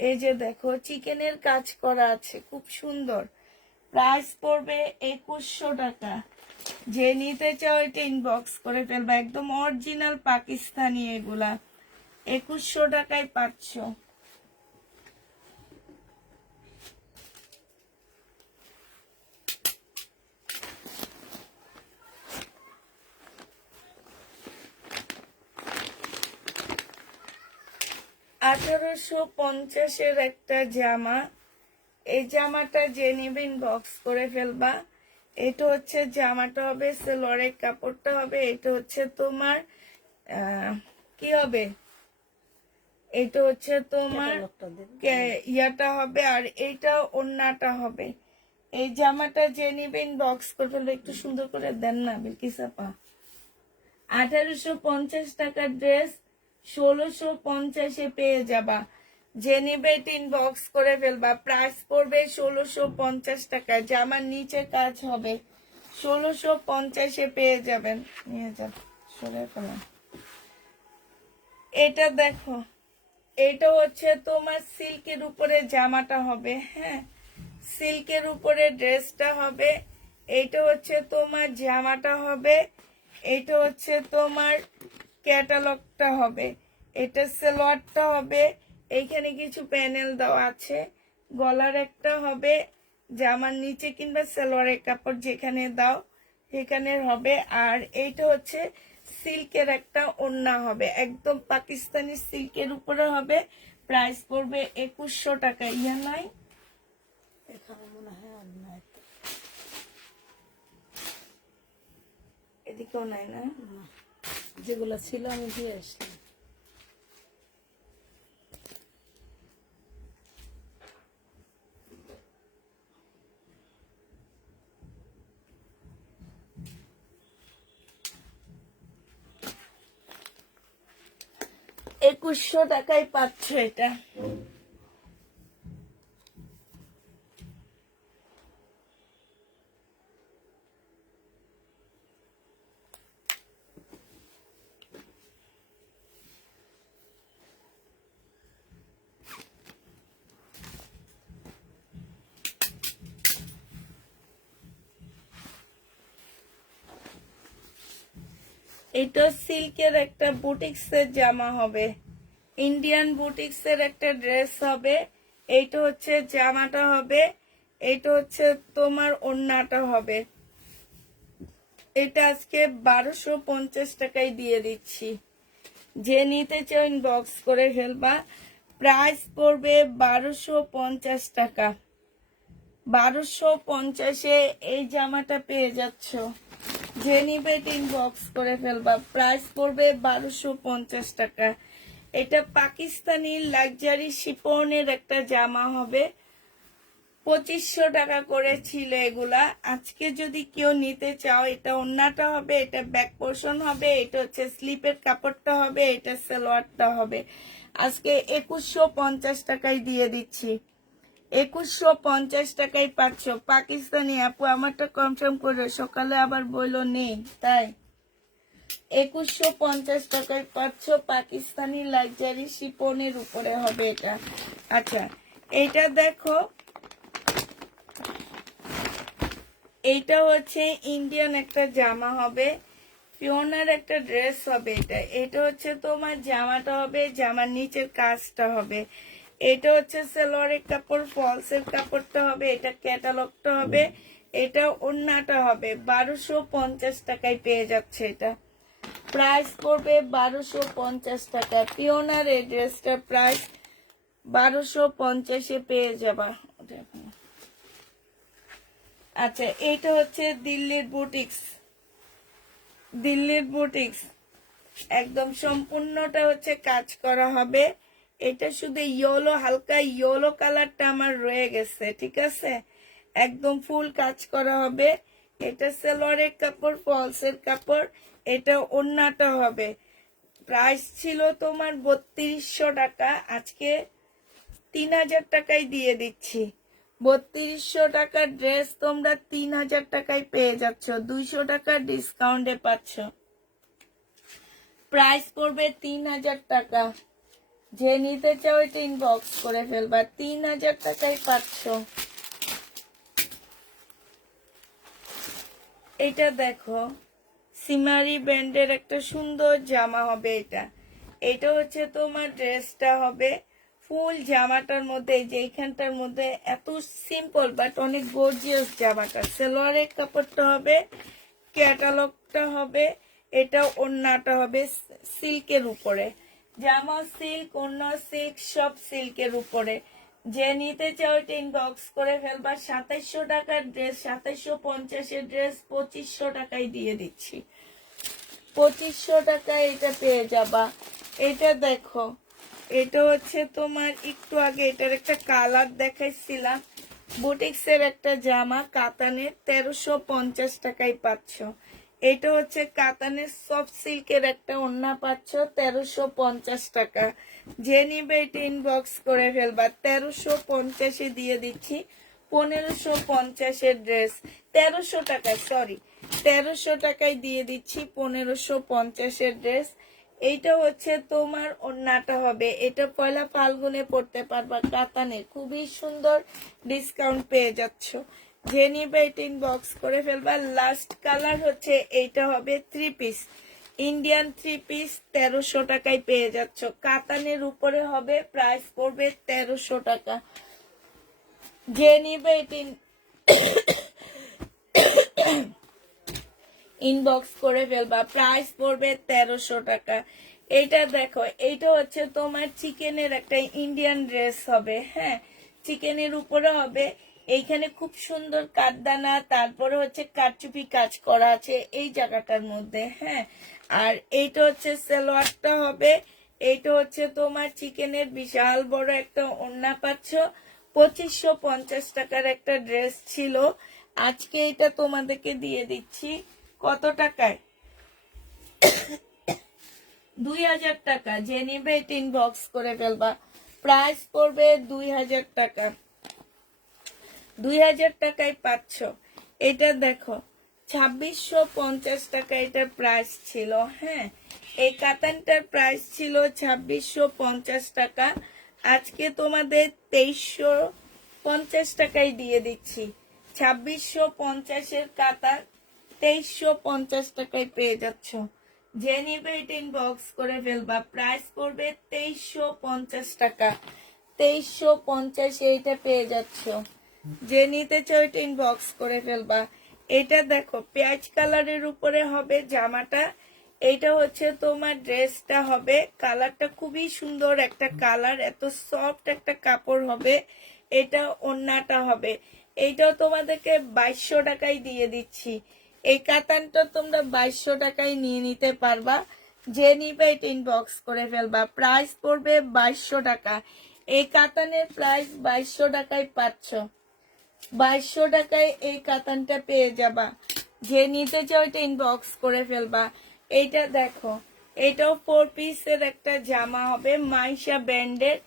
এই যে দেখো, চিকেনের কাজ করা আছে, খুব সুন্দর। প্রাইস পড়বে 2100 টাকা। যে নিতে চাও এটা ইনবক্স করে ফেলবা। একদম অরিজিনাল পাকিস্তানি এগুলা। 2100 টাকায় পাচ্ছ। $1850 একটা জামা। এই জামাটা যে নিবেন বক্স করে ফেলবা। এটা হচ্ছে জামাটা হবে, সালোয়ারের কাপড়টা হবে, এটা হচ্ছে তোমার কি হবে, এটা হচ্ছে তোমার ইয়াটা হবে, আর এইটা ওড়নাটা হবে। এই জামাটা যে নিবেন বক্স করে ফেলবে। একটু সুন্দর করে দেন না বিলকিস আপা। 1850 টাকার ড্রেস 1650-এ পেয়ে যাবা। যে নিবে বক্স করে ফেলবা। প্রাইস পড়বে 1650 টাকা। জামার নিচে কাজ হবে। 1650-এ পেয়ে যাবেন। নিয়ে যান, সরে ফেলেন। এটা দেখো, এটা হচ্ছে তোমার সিল্কের উপরে জামাটা হবে। হ্যাঁ, সিল্কের উপরে ড্রেসটা হবে। এইটা হচ্ছে তোমার জামাটা হবে, এইটা হচ্ছে তোমার ক্যাটালগটা হবে, এটা সালোয়ারটা হবে। এইখানে কিছু প্যানেল দেওয়া আছে। গলার একটা হবে, জামার নিচে কিংবা সালোয়ারের কাপড় যেখানে দাও সেখানে হবে। আর এইটা হচ্ছে সিল্কের একটা ওড়না হবে, একদম পাকিস্তানি সিল্কের উপরে হবে। প্রাইস পড়বে 2100 টাকা। ইয়া নাই, এখানে মনে হয় আর নাই। এদিকেও নাই না? না, যেগুলো ছিল আমি দিয়ে আসি। একুশশো টাকায় পাচ্ছ এটা। এটা সিল্কের একটা বুটিক্সের জামা হবে, ইন্ডিয়ান বুটিক্সের একটা ড্রেস হবে। এইটা হচ্ছে জামাটা হবে, এইটা হচ্ছে তোমার ওড়নাটা হবে। এটা আজকে 1250 টাকায় দিয়ে দিচ্ছি। যে নিতে চাও ইনবক্স করে ফেলবা। প্রাইস পড়বে 1250 টাকা। 1250-এ এই জামাটা পেয়ে যাচ্ছ। যে নিবে ইনবক্স করে ফেলবা। প্রাইস পড়বে 1250 টাকা। এটা পাকিস্তানি লাক্সারি শিফনের একটা জামা হবে। 2500 টাকা করে ছিল এগুলা। আজকে যদি কেউ নিতে চাও, এটা ওড়নাটা হবে, এটা ব্যাক পোর্শন হবে, এটা হচ্ছে স্লিপের কাপড়টা হবে, এটা সালোয়ারটা হবে। আজকে 2150 টাকায় দিয়ে দিচ্ছি। 2150 টাকায় পাচ্ছ। পাকিস্তানি আপু আমারটা কনফার্ম করে, সকালে আবার বইলো নেই, তাই 2150 টাকায় পাচ্ছ। পাকিস্তানি লাক্সারি শিফনের উপরে হবে এটা। আচ্ছা, এইটা দেখো, এইটা হচ্ছে ইন্ডিয়ান একটা জামা হবে, পিওনার একটা ড্রেস হবে। এটা হচ্ছে তোমার জামাটা হবে, জামার নিচের কাজটা হবে। এটা হচ্ছে সালোয়ারের কাপড়, ফলসের কাপড়টা হবে, এটা ক্যাটালগটা হবে, এটা ওড়নাটা হবে। 1250 টাকায় পেয়ে যাচ্ছে এটা। প্রাইস পড়বে 1250 টাকা। পিওনার এই ড্রেসটার প্রাইস 1250-এ পেয়ে যাবা। আচ্ছা, এইটা হচ্ছে দিল্লির বুটিক্স। দিল্লির বুটিক্স একদম সম্পূর্ণটা হচ্ছে কাজ করা হবে। এটা শুধু ইয়েলো, হালকা ইয়েলো কালারটা আমার রয়ে গেছে, ঠিক আছে। একদম ফুল কাজ করা হবে। এটা সালোয়ারের কাপড়, ফলসের কাপড়, এটা ওড়নাটা হবে। প্রাইস ছিল তোমার 3200 টাকা, আজকে 3000 টাকায় দিয়ে দিচ্ছি। 3200 টাকার ড্রেস তোমরা 3000 টাকায় পেয়ে যাচ্ছ। 200 টাকার ডিসকাউন্টে পাচ্ছ। প্রাইস পড়বে 3000 টাকা। যে নিতে চাও এটা ইনবক্স করে ফেলবা। 3000 টাকায় পাচ্ছ। এটা দেখো, সিমারি ব্র্যান্ডের একটা সুন্দর জামা হবে এটা। এটা হচ্ছে তোমার ড্রেসটা হবে। ফুল জামাটার মধ্যে, যে এইখানটার মধ্যে এত সিম্পল বাট অনেক গর্জিয়াস জামাটা। সালোয়ারের কাপড়টা হবে, ক্যাটালগটা হবে, এটা ওড়নাটা হবে সিল্কের উপরে। জামা সিল্ক, ওড়না সিল্ক, সব সিল্কের উপরে। যে নিতে চাও এটা ইনবক্স করে ফেলবা। 2700 টাকার ড্রেস, 2750-এর ড্রেস 2500 টাকায় দিয়ে দিচ্ছি। 2500 টাকায় এটা পেয়ে যাবা। এটা দেখো, এটা হচ্ছে তোমার একটু আগে এটার একটা কালার দেখাইছিলাম। বুটিক্সের একটা জামা, কাতানের, 1350 টাকায় পাচ্ছ। এটা হচ্ছে কাতানের সফট সিল্কের একটা ওড়না পাচ্ছ 1350 টাকা। যে নিবে এটা ইনবক্স করে ফেলবা। 1350-এ দিয়ে দিচ্ছি। 1550-এর ড্রেস 1300 টাকায়, সরি 1300 টাকায় দিয়ে দিচ্ছি 1550-এর ড্রেস। এইটা হচ্ছে তোমার ওড়নাটা হবে। এটা পয়লা ফাল্গুনে পড়তে পারবা, কাতানে, খুবই সুন্দর ডিসকাউন্ট পেয়ে যাচ্ছ। যে নিবে এটা ইনবক্স করে ফেলবা। লাস্ট কালার হচ্ছে এইটা হবে 3 পিস, ইন্ডিয়ান 3 পিস 1300 টাকায় পেয়ে যাচ্ছ। কাতানের উপরে হবে, প্রাইস পড়বে 1300 টাকা। যে নিবে এটা ইনবক্স করে ফেলবা। প্রাইস পড়বে 1300 টাকা। এইটা দেখো, এইটা হচ্ছে তোমার চিকেনের একটা ইন্ডিয়ান ড্রেস হবে। হ্যাঁ, চিকেনের উপরে হবে। এইখানে খুব সুন্দর কাঠদানা, তারপরে হচ্ছে কারচুপি কাজ করা আছে এই জায়গাটার মধ্যে। হ্যাঁ, আর এইটা হচ্ছে সালোয়ারটা হবে। এইটা হচ্ছে তোমার চিকেনের বিশাল বড় একটা ওড়না পাচ্ছ। 2550 টাকার একটা ড্রেস ছিল, আজকে এটা তোমাদেরকে দিয়ে দিচ্ছি কত টাকায়? 2000 টাকা। যে নিবে এটা ইনবক্স করে ফেলবা। প্রাইস পড়বে 2000 টাকা। 2000 টাকায় পাচ্ছ। এটা দেখো, 2650 টাকা এটার প্রাইস ছিল। হ্যাঁ, এই কাতানটার প্রাইস ছিল 2650 টাকা, আজকে তোমাদের 2350 টাকায় দিয়ে দিচ্ছি। 2650-এর কাতান 2350 টাকায় পেয়ে যাচ্ছ। যে নিবে এটা ইনবক্স করে ফেলবা। প্রাইস পড়বে 2350 টাকা। 2350 এইটা পেয়ে যাচ্ছ। যে নিতে চাও এটা ইনবক্স করে ফেলবা। এটা দেখো পেঁয়াজ কালারের উপরে হবে জামাটা। এটা হচ্ছে তোমার ড্রেসটা হবে, কালারটা খুবই সুন্দর একটা কালার, এত সফট একটা কাপড় হবে। এটা ওড়নাটা হবে। এইটাও তোমাদেরকে 2200 টাকায় দিয়ে দিচ্ছি। এই কাতানটা তোমরা 2200 টাকায় নিয়ে নিতে পারবা। যে নিবে এটা ইনবক্স করে ফেলবা। প্রাইস পড়বে 2200 টাকা। এই কাতানের প্রাইস 2200 টাকায় পাচ্ছ। 2200 টাকায় এই কাতানটা পেয়ে যাবা। যে নিতে চাও এটা ইনবক্স করে ফেলবা। এইটা দেখো, এটাও 4 পিসের একটা জামা হবে মাইশা ব্র্যান্ডের।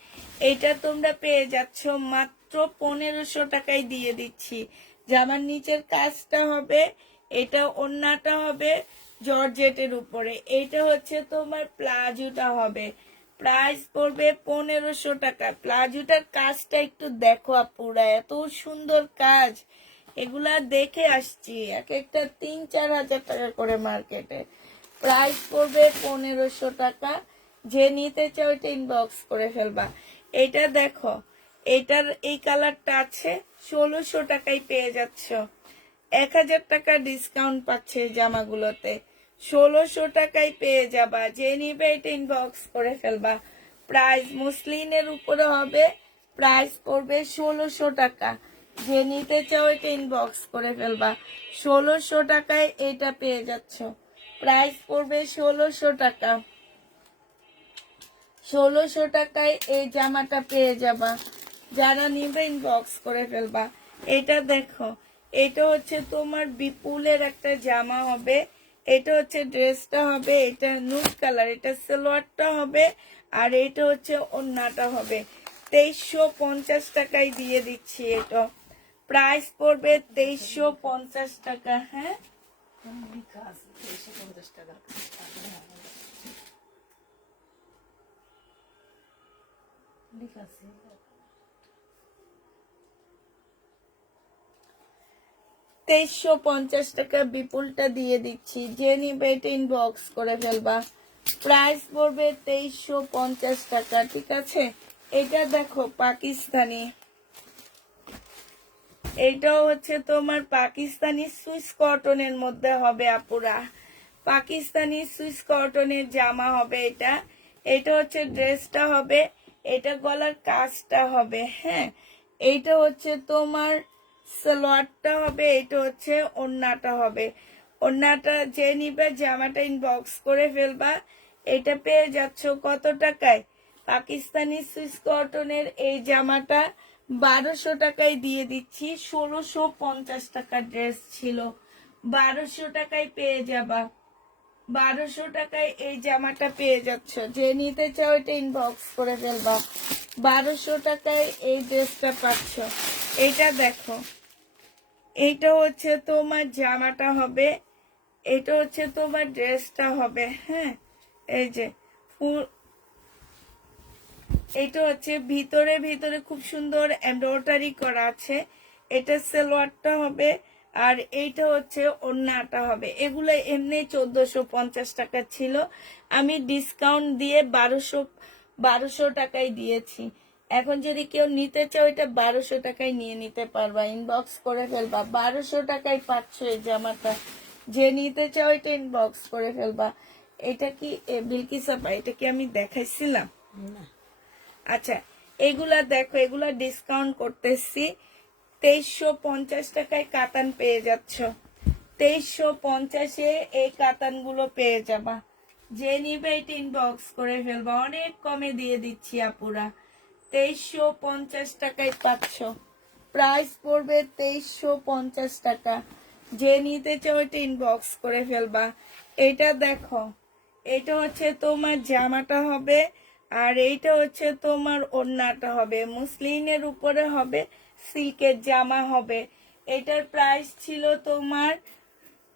এটা তোমরা পেয়ে যাচ্ছ মাত্র 1500 টাকায় দিয়ে দিচ্ছি। জামার নিচের কাজটা হবে, এটা ওড়নাটা হবে জর্জেটের উপরে। এইটা হচ্ছে তোমার প্লাজোটা হবে। প্রাইস পড়বে 1500 টাকা। প্লাজোটার কাজটা একটু দেখো আপুরা, এত সুন্দর কাজ। এগুলা দেখে আসছি, এক একটা 3-4 হাজার টাকা করে মার্কেটে। প্রাইস পড়বে 1500 টাকা। যে নিতে চাও এটা ইনবক্স করে ফেলবা। এটা দেখো, এটার এই কালারটা আছে 1600 টাকায় পেয়ে যাচ্ছ। 1000 টাকা ডিসকাউন্ট পাচ্ছে এই জামাগুলোতে। 1600 টাকায় পেয়ে যাবা। যে নিবে এটা ইনবক্স করে ফেলবা। প্রাইস মুসলিনের উপরে হবে। প্রাইস পড়বে 1600 টাকা। যে নিতে চাও এটা ইনবক্স করে ফেলবা। 1600 টাকায় এটা পেয়ে যাচ্ছ। প্রাইস পড়বে 1600 টাকা। 1600 টাকায় এই জামাটা পেয়ে যাবা। যারা নিবে ইনবক্স করে ফেলবা। এটা দেখো, এটা হচ্ছে তোমার বিপুলের একটা জামা হবে। এটা হচ্ছে ড্রেসটা হবে, এটা নুড কালার, এটা সালোয়ারটা হবে, আর এটা হচ্ছে ওড়নাটা হবে। 2350 টাকায় দিয়ে দিচ্ছি। এটা প্রাইস পড়বে 2350 টাকা। হ্যাঁ, লেখা আছে 350 টাকা। লেখা আছে 2350 টাকা বিপুলটা দিয়ে দিচ্ছি। যে নিবে এটা ইনবক্স করে ফেলবা। প্রাইস পড়বে 2350 টাকা। ঠিক আছে, এটা দেখো পাকিস্তানি, এইটাও হচ্ছে তোমার পাকিস্তানি সুইস কটনের মধ্যে হবে আপুরা। পাকিস্তানি সুইস কটনের জামা হবে এটা। এটা হচ্ছে ড্রেসটা হবে, এটা গলার কাজটা হবে। হ্যাঁ, এইটা হচ্ছে তোমার সালোয়ারটা হবে, এটা হচ্ছে ওড়নাটা হবে। ওড়নাটা যে নিবে জামাটা ইনবক্স করে ফেলবা। এটা পেয়ে যাচ্ছ কত টাকায়? পাকিস্তানি সুইস কটনের এই জামাটা 1200 টাকায় দিয়ে দিচ্ছি। 1650 টাকার ড্রেস ছিল, 1200 টাকায় পেয়ে যাবা। 1200 টাকায় এই জামাটা পেয়ে যাচ্ছ। যে নিতে চাও এটা ইনবক্স করে ফেলবা। 1200 টাকায় এই ড্রেসটা পাচ্ছ। এটা দেখো, এইটা হচ্ছে তোমার জামাটা হবে, এটা হচ্ছে তোমার ড্রেসটা হবে। হ্যাঁ, এই যে ফুল, এটা হচ্ছে ভিতরে ভিতরে খুব সুন্দর এমব্রয়ডারি করা আছে। এটা সালোয়ারটা হবে, আর এইটা হচ্ছে ওড়নাটা হবে। এগুলো এমনি 1450 টাকা ছিল, আমি ডিসকাউন্ট দিয়ে 1200 টাকায় দিয়েছি। এখন যদি কেউ নিতে চাও এটা 1200 টাকায় নিয়ে নিতে পারবা। ইনবক্স করে ফেলবা। 1200 টাকায় পাচ্ছ এই জামাটা। যে নিতে চাও এটা ইনবক্স করে ফেলবা। এটা কি বিলকিস আপা, এটা কি আমি দেখাইছিলাম? না। আচ্ছা, এগুলা দেখো, এগুলা ডিসকাউন্ট করতেছি। 2350 টাকায় কাতান পেয়ে যাচ্ছ। 2350-এ এই কাতানগুলো পেয়ে যাবা। যে নিবে এটা ইনবক্স করে ফেলবা। অনেক কমে দিয়ে দিচ্ছি আপুরা। 2350 টাকায় পাচ্ছ। প্রাইস পড়বে 2350 টাকা। যে নিতে চাও এটা ইনবক্স করে ফেলবা। এটা দেখো, এটা হচ্ছে তোমার জামাটা হবে, আর এইটা হচ্ছে তোমার ওড়নাটা হবে। মুসলিনের উপরে হবে, সিল্কের জামা হবে। এটার প্রাইস ছিল তোমার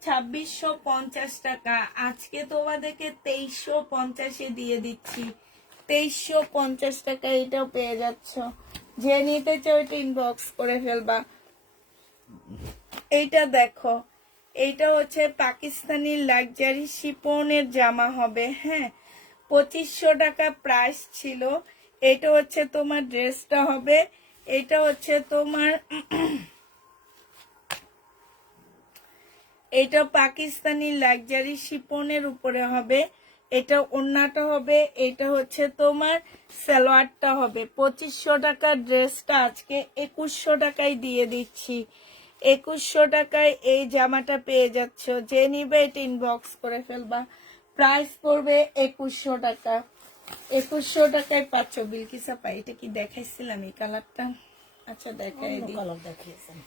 2650 টাকা। আজকে তোমাদেরকে 2350-এ দিয়ে দিচ্ছি। 2350 টাকা এটাও পেয়ে যাচ্ছ। যে নিতে চাও এটা ইনবক্স করে ফেলবা। এইটা দেখো, এইটা হচ্ছে পাকিস্তানি লাক্সারি শিপনের জামা হবে। হ্যাঁ, 2500 টাকা প্রাইস ছিল। এটা হচ্ছে তোমার ড্রেসটা হবে, এটা হচ্ছে তোমার এটা পাকিস্তানি লাক্সারি শিপনের উপরে হবে, এটা ওড়নাটা হবে, এটা হচ্ছে তোমার সালোয়ারটা হবে। 2500 টাকার ড্রেসটা আজকে 2100 টাকায় দিয়ে দিচ্ছি। 2100 টাকায় এই জামাটা পেয়ে যাচ্ছ, যে নিবে এটা ইনবক্স করে ফেলবা। প্রাইস পড়বে 2100 টাকা। 2100 টাকায় পাচ্ছ। বিলকিসা পাই, এটা কি দেখাইছিলাম এই কালারটা? আচ্ছা দেখাই অন্য দিই। কালার দেখিয়েছেন।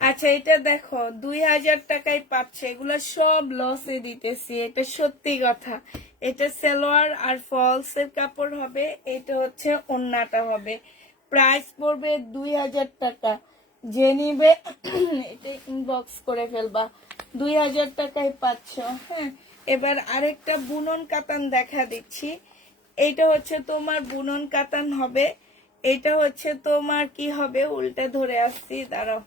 আচ্ছা এটা দেখো 2000 টাকায় পাচ্ছে, এগুলো সব লসে দিতেছি, এটা সত্যি কথা। এটা সালোয়ার আর ফলসের কাপড় হবে, এটা হচ্ছে ওড়নাটা হবে। প্রাইস পড়বে 2000 টাকা। যে নিবে এটা ইনবক্স করে ফেলবা। 2000 টাকায় পাচ্ছ। হ্যাঁ, এবার আরেকটা বুনন কাতান দেখা দিচ্ছি। এইটা হচ্ছে তোমার বুনন কাতান হবে, এটা হচ্ছে তোমার কি হবে, উল্টে ধরে আসছি, দাঁড়াও।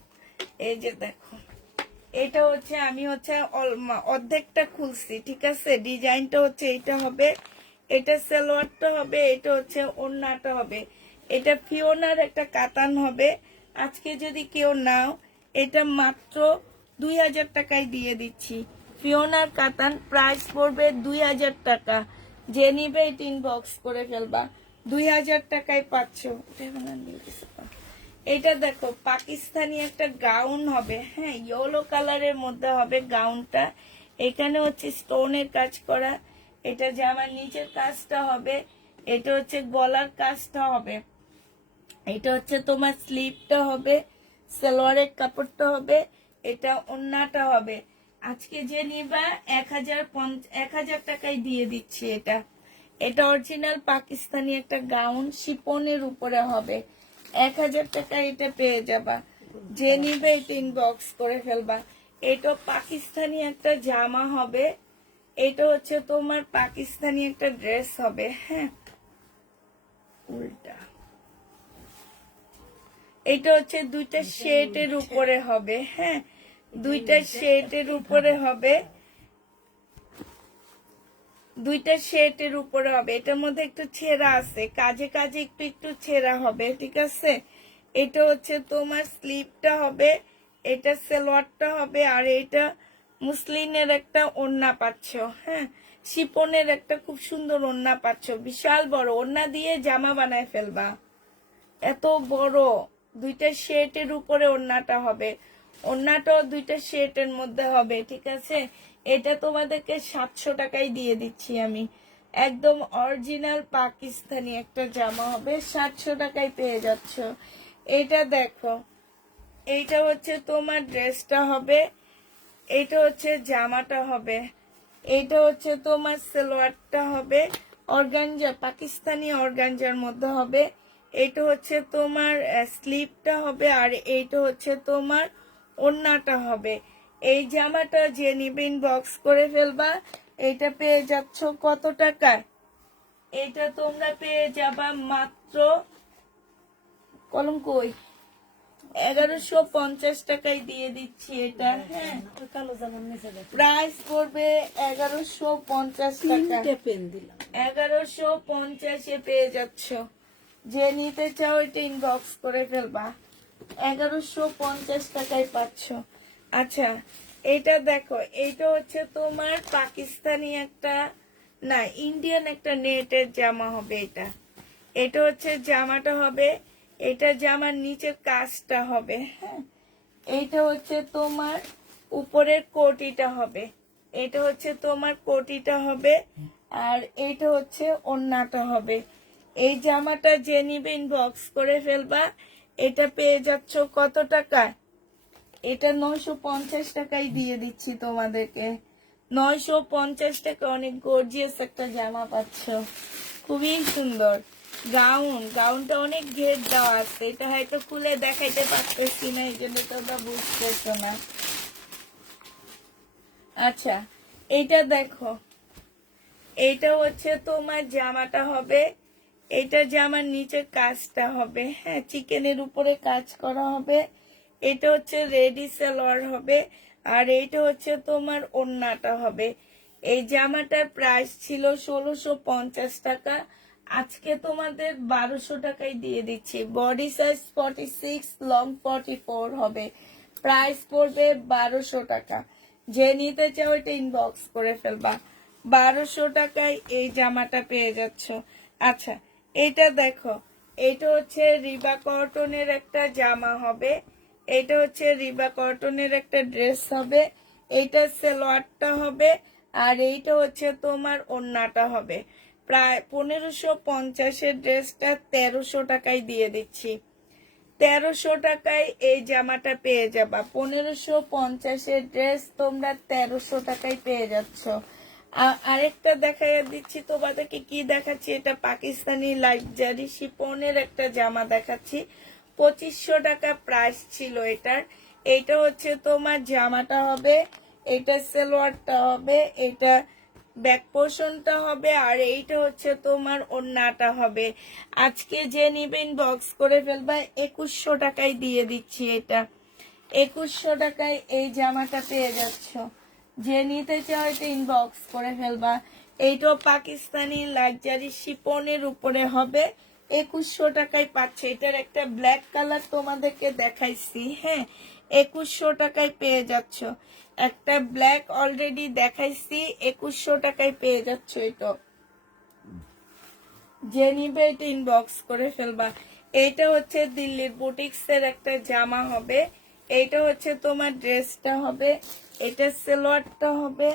এই যে দেখো, এটা হচ্ছে আমি হচ্ছে অর্ধেকটা খুলছি, ঠিক আছে। ডিজাইনটা হচ্ছে এইটা হবে, এটা সালোয়ারটা হবে, এটা হচ্ছে ওড়নাটা হবে। এটা ফিওনার একটা কাতান হবে। আজকে যদি কেউ নাও, এটা মাত্র 2000 টাকায় দিয়ে দিচ্ছি। ফিওনার কাতান, প্রাইস পড়বে 2000 টাকা। যে নিবে এটা ইনবক্স করে ফেলবা। 2000 টাকায় পাচ্ছ। এটা দেখো পাকিস্তানি একটা গাউন হবে, হ্যাঁ, ইয়েলো কালারের মধ্যে হবে গাউনটা। এখানে হচ্ছে স্টোনের কাজ করা, এটা জামার নিচের কাজটা হবে, এটা হচ্ছে গলার কাজটা হবে, এটা হচ্ছে তোমার স্লিভটা হবে, সালোয়ারের কাপড়টা হবে, এটা ওড়নাটা হবে। আজকে যে নিবা 1000 টাকায় দিয়ে দিচ্ছি এটা। এটা অরিজিনাল পাকিস্তানি একটা গাউন শিপনের উপরে হবে। 1000 টাকায় এটা পেয়ে যাবা। যে নিবে এটা ইনবক্স করে ফেলবা। এটা পাকিস্তানি একটা জামা হবে, এটা হচ্ছে তোমার পাকিস্তানি একটা ড্রেস হবে। হ্যাঁ, উল্টা এটা হচ্ছে দুইটা শেডের উপরে হবে। হ্যাঁ, দুইটা শেডের উপরে হবে, দুইটা শেডের উপরে হবে। এটার মধ্যে একটু ছেঁড়া আছে, কাজে কাজে একটু একটু ছেঁড়া হবে, ঠিক আছে। এটা হচ্ছে তোমার স্লিভটা হবে, এটা সালোয়ারটা হবে, আর এটা মুসলিনের একটা ওড়না পাচ্ছ। হ্যাঁ, শিপনের একটা খুব সুন্দর ওড়না পাচ্ছ, বিশাল বড় ওড়না দিয়ে জামা বানায় ফেলবা, এত বড়। দুইটা শেটের উপরে ওড়নাটা হবে, ওড়নাটাও দুইটা শেটের মধ্যে হবে, ঠিক আছে। এটা তোমাদেরকে 700 টাকায় দিয়ে দিচ্ছি আমি। একদম অরিজিনাল পাকিস্তানি একটা জামা হবে, 700 টাকায় পেয়ে যাচ্ছ। এটা দেখো, এইটা হচ্ছে তোমার ড্রেসটা হবে, এইটা হচ্ছে জামাটা হবে, এইটা হচ্ছে তোমার সালোয়ারটা হবে, অর্গানজা পাকিস্তানি অর্গানজার মধ্যে হবে। এটা হচ্ছে তোমার স্লিভটা হবে, আর এইটা হচ্ছে তোমার ওড়নাটা হবে। এই জামাটা যে নিবে ইনবক্স করে ফেলবা। এটা পেয়ে যাচ্ছ কত টাকায়? এটা তোমরা পেয়ে যাবা মাত্র, কলম কই, 1150 টাকায় দিয়ে দিচ্ছি এটা। হ্যাঁ, ওই কালো জামার নিচে দেখো প্রাইস পড়বে 1150 টাকা। তিনটে পেন দিলাম। 1150 পেয়ে যাচ্ছ। যে নিতে চাও এটা ইনবক্স করে ফেলবা। 1150 টাকায় পাচ্ছ। আচ্ছা এটা দেখো, এটা হচ্ছে তোমার পাকিস্তানি একটা, না ইন্ডিয়ান একটা নেটের জামা হবে এটা। এটা হচ্ছে জামাটা হবে, এটা জামার নিচের কাজটা হবে। হ্যাঁ, এইটা হচ্ছে তোমার উপরের কোটিটা হবে, এটা হচ্ছে তোমার কোটিটা হবে, আর এইটা হচ্ছে ওড়নাটা হবে। এই জামাটা যে নিবে ইনবক্স করে ফেলবা। এটা পেয়ে যাচ্ছ কত টাকা? এটা 950 টাকায় দিয়ে দিচ্ছি তোমাদেরকে। 950 টাকা, অনেক গর্জিয়াস একটা জামা পাচ্ছ, খুবই সুন্দর। গাউনটা অনেক ঘের দেওয়া আছে, এটা হয়তো খুলে দেখাইতে পারতেছি না, এই জন্য তোমরা বুঝতেছো না। আচ্ছা এইটা দেখো, এইটা হচ্ছে তোমার জামাটা হবে, এটা জামার নিচের কাজটা হবে। হ্যাঁ, চিকেনের উপরে কাজ করা হবে। এটা হচ্ছে রেডি সালোয়ার হবে, আর এইটা হচ্ছে তোমার ওড়নাটা হবে। এই জামাটার প্রাইস ছিল 1650 টাকা, আজকে তোমাদের 1200 টাকায় দিয়ে দিচ্ছি। বডি সাইজ 46, লং 44 হবে। প্রাইস পড়বে 1200 টাকা। যে নিতে চাও এটা ইনবক্স করে ফেলবা। 1200 টাকায় এই জামাটা পেয়ে যাচ্ছ। আচ্ছা, এটা দেখো, এটা হচ্ছে রিবা কটনের একটা জামা হবে। এটা হচ্ছে রিবা কটনের একটা ড্রেস হবে। এইটা সালোয়ারটা হবে, আর এইটা হচ্ছে তোমার ওড়নাটা হবে। প্রায় 1550-এর ড্রেসটা 1300 টাকায় দিয়ে দিচ্ছি। 1300 টাকায় এই জামাটা পেয়ে যাবা। 1550-এর ড্রেস তোমরা 1300 টাকায় পেয়ে যাচ্ছ। আরেকটা দেখাইয়া দিচ্ছি তোমাদেরকে। কি দেখাচ্ছি? এটা পাকিস্তানি লাক্সারি শিপনের একটা জামা দেখাচ্ছি। 2500 টাকা প্রাইস ছিল এটার। এইটা হচ্ছে তোমার জামাটা হবে, এটা সালোয়ারটা হবে, এটা ব্যাক পোর্শনটা হবে, আর এইটা হচ্ছে তোমার ওড়নাটা হবে। আজকে যে নিবেন বক্স করে ফেলবা। 2100 টাকায় দিয়ে দিচ্ছি এটা। 2100 টাকায় এই জামাটা পেয়ে যাচ্ছ। যে নিতে চাও এটা ইনবক্স করে ফেলবা। এইটাও পাকিস্তানি লাক্সারি শিপনের উপরে হবে। 2100 টাকায় পাচ্ছে। এটার একটা ব্ল্যাক কালার তোমাদেরকে দেখাইছি, হ্যাঁ। 2100 টাকায় পেয়ে যাচ্ছ। একটা ব্ল্যাক অলরেডি দেখাইছি, 2100 টাকায় পেয়ে যাচ্ছ। এটা যে নিবে এটা ইনবক্স করে ফেলবা। এইটা হচ্ছে দিল্লির বুটিক্সের একটা জামা হবে। এইটা হচ্ছে তোমার ড্রেসটা হবে, এটা সালোয়ারটা হবে,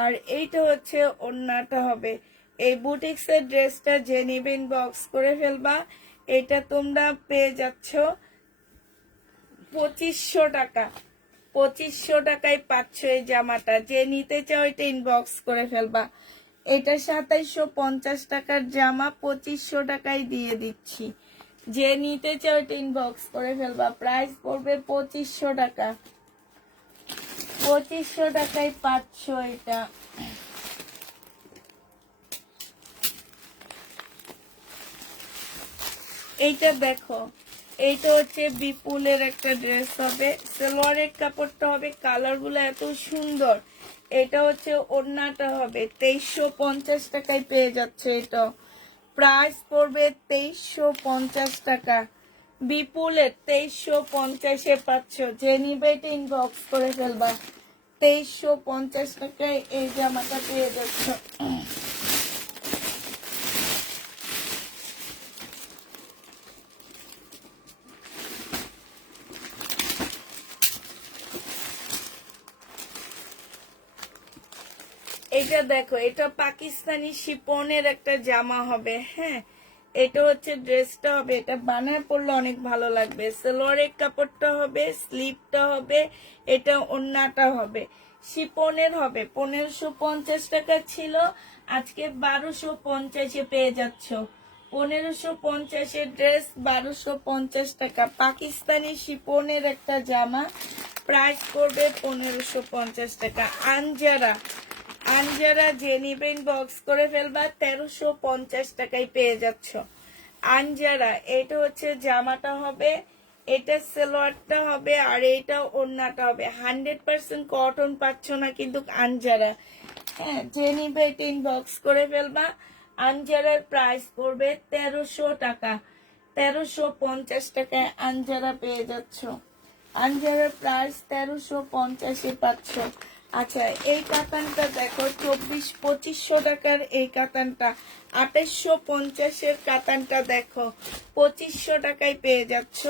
আর এইটা হচ্ছে ওড়নাটা হবে। এই বুটিক্সের ড্রেসটা যে নিবে ইনবক্স করে ফেলবা। এটা তোমরা পেয়ে যাচ্ছ 2500 টাকা। 2500 টাকায় পাচ্ছ এই জামাটা। যে নিতে চাও এটা ইনবক্স করে ফেলবা। এটা 2750 টাকার জামা 2500 টাকায় দিয়ে দিচ্ছি। যে নিতে চাও এটা ইনবক্স করে ফেলবা। প্রাইস পড়বে 2500 টাকা। 2500 টাকায় পাচ্ছ এটা। এইটা দেখো, এইটা হচ্ছে বিপুলের একটা ড্রেস হবে। সালোয়ারের কাপড়টা হবে, কালার গুলো এত সুন্দর। এটা হচ্ছে ওড়নাটা হবে। 2350 টাকায় পেয়ে যাচ্ছে। এটা প্রাইস পড়বে 2350 টাকা। বিপুলের 2350-এ পাচ্ছ। যে নিবে এটা ইনবক্স করে ফেলবা। 2350 টাকায় এই জামাটা পেয়ে যাচ্ছ। এটা দেখো, এটা পাকিস্তানি শিপনের একটা জামা হবে, হ্যাঁ। এটা হচ্ছে ড্রেসটা হবে। এটা বানায় পড়লে অনেক ভালো লাগবে। সালোয়ারের কাপড়টা হবে, স্লিভটা হবে, এটা ওড়নাটা হবে। শিপনের হবে। 1550 টাকা ছিল, আজকে 1250-এ পেয়ে যাচ্ছ। 1550-এর ড্রেস 1250 টাকা। পাকিস্তানি শিপনের একটা জামা, প্রাইস করবে 1550 টাকা। আনজারা, আনজারা যে নিবেন বক্স করে ফেলবা। 1350 টাকায় পেয়ে যাচ্ছ। আনজারা, এটা হচ্ছে জামাটা হবে, এটা সালোয়ারটা হবে, আর এইটা ওড়নাটা হবে। 100% কটন পাচ্ছ না কিন্তু আনজারা, হ্যাঁ। যে নিবে এটা ইনবক্স করে ফেলবা। আনজারার প্রাইস পড়বে 1300 টাকা। 1350 টাকায় আনজারা পেয়ে যাচ্ছ। আনজারের প্রাইস 1350-এ পাচ্ছ। আচ্ছা, এই কাতানটা দেখো, 2500 টাকার এই কাতানটা। 2850-এর কাতানটা দেখো, 2500 টাকায় পেয়ে যাচ্ছ।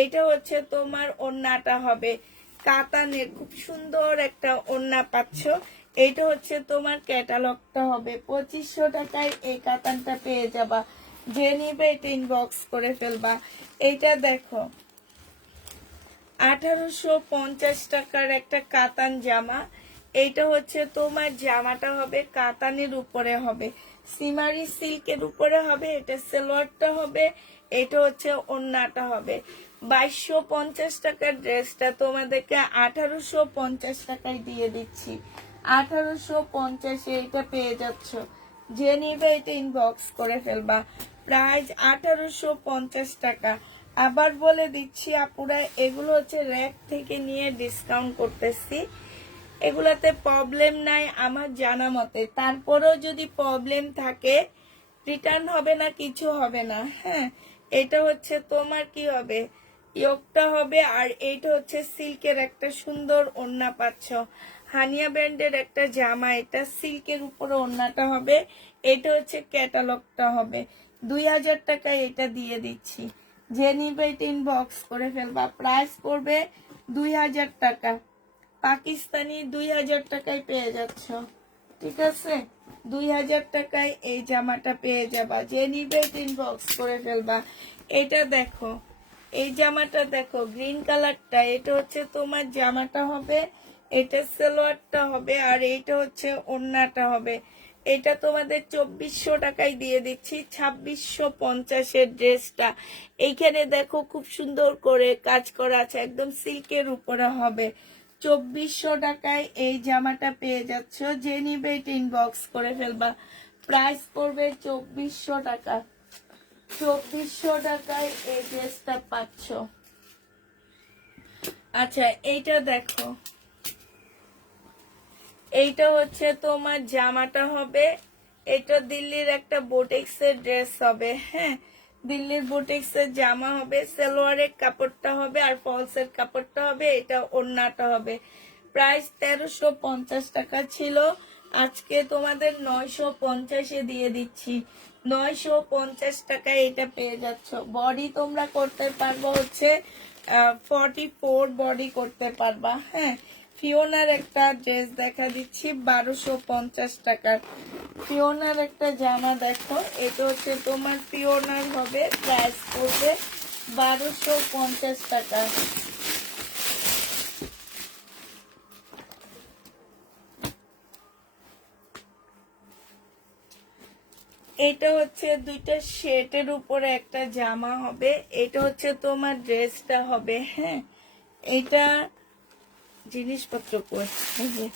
এইটা হচ্ছে তোমার ওড়নাটা হবে। কাতানের খুব সুন্দর একটা ওড়না পাচ্ছ। এইটা হচ্ছে তোমার ক্যাটালগটা হবে। 2500 টাকায় এই কাতানটা পেয়ে যাবা। যে নিবে এটা ইনবক্স করে ফেলবা। এইটা দেখো, 1850 টাকার একটা কাতান জামা। এইটা হচ্ছে তোমার জামাটা হবে, কাতানের উপরে হবে, সিমারি সিল্কের উপরে হবে। এটা সালোয়ারটা হবে, এটা হচ্ছে ওড়নাটা হবে। 2250 টাকার ড্রেসটা তোমাদেরকে 1850 টাকায় দিয়ে দিচ্ছি। 1850-এ এটা পেয়ে যাচ্ছ। যে নিবে এটা ইনবক্স করে ফেলবা। প্রাইস 1850 টাকা। আবার বলে দিচ্ছি আপুরা, এগুলো হচ্ছে র্যাক থেকে নিয়ে ডিসকাউন্ট করতেছি। এগুলাতে প্রবলেম নাই আমার জানা মতে। তারপরেও যদি প্রবলেম থাকে রিটার্ন হবে না, কিছু হবে না। হ্যাঁ, এটা হচ্ছে তোমার কি হবে, ইয়োগটা হবে। আর এইটা হচ্ছে সিল্কের একটা সুন্দর ওড়না পাচ্ছ, হানিয়া ব্র্যান্ডের একটা জামা, এটা সিল্কের উপরে ওড়নাটা হবে। এটা হচ্ছে ক্যাটালগটা হবে। 2000 টাকায় এটা দিয়ে দিচ্ছি। যে নিবে ইনবক্স করে ফেলবা। প্রাইস পড়বে 2000 টাকা। পাকিস্তানি 2000 টাকায় পেয়ে যাচ্ছ, ঠিক আছে? 2000 টাকায় এই জামাটা পেয়ে যাবা। যে নিবে ইনবক্স করে ফেলবা। এটা দেখো, এই জামাটা দেখো, গ্রিন কালারটা, এটা হচ্ছে তোমার জামাটা হবে, এটা সালোয়ারটা হবে, আর এইটা হচ্ছে ওড়নাটা হবে। এটা তোমাদের 2400 টাকায় দিয়ে দিচ্ছি। 2650-এর ড্রেসটা এইখানে দেখো খুব সুন্দর করে কাজ করা আছে, একদম সিল্কের উপরে হবে। 2400 টাকায় এই জামাটা পেয়ে যাচ্ছ। যে নিবে ইনবক্স করে ফেলবা। প্রাইস পড়বে 2400 টাকা। 2400 টাকায় এই ড্রেসটা পাচ্ছ। আচ্ছা, এইটা দেখো, এইটা হচ্ছে তোমার জামাটা হবে। এটা দিল্লির একটা বুটিক্সের ড্রেস হবে। হ্যাঁ, দিল্লির বুটিক্সের জামা হবে, সালোয়ারের কাপড়টা হবে আর ফলসের কাপড়টা হবে, এটা ওড়নাটা হবে। প্রাইস 1350 টাকা ছিল, আজকে তোমাদের 950-এ দিয়ে দিচ্ছি। 950 টাকায় এটা পেয়ে যাচ্ছ। বডি তোমরা করতে পারবো হচ্ছে 44 বডি করতে পারবা। হ্যাঁ, ফিওনার একটা ড্রেস দেখা দিচ্ছি 1250 টাকার। ফিওনার একটা জামা দেখো, এটা হচ্ছে তোমার ফিওনার হবে। প্রাইস পড়বে 1250 টাকা। এটা হচ্ছে দুইটা শেটের উপরে একটা জামা হবে। এটা হচ্ছে তোমার ড্রেসটা হবে। হ্যাঁ, এটা জিনিসপত্র কই, এই যে,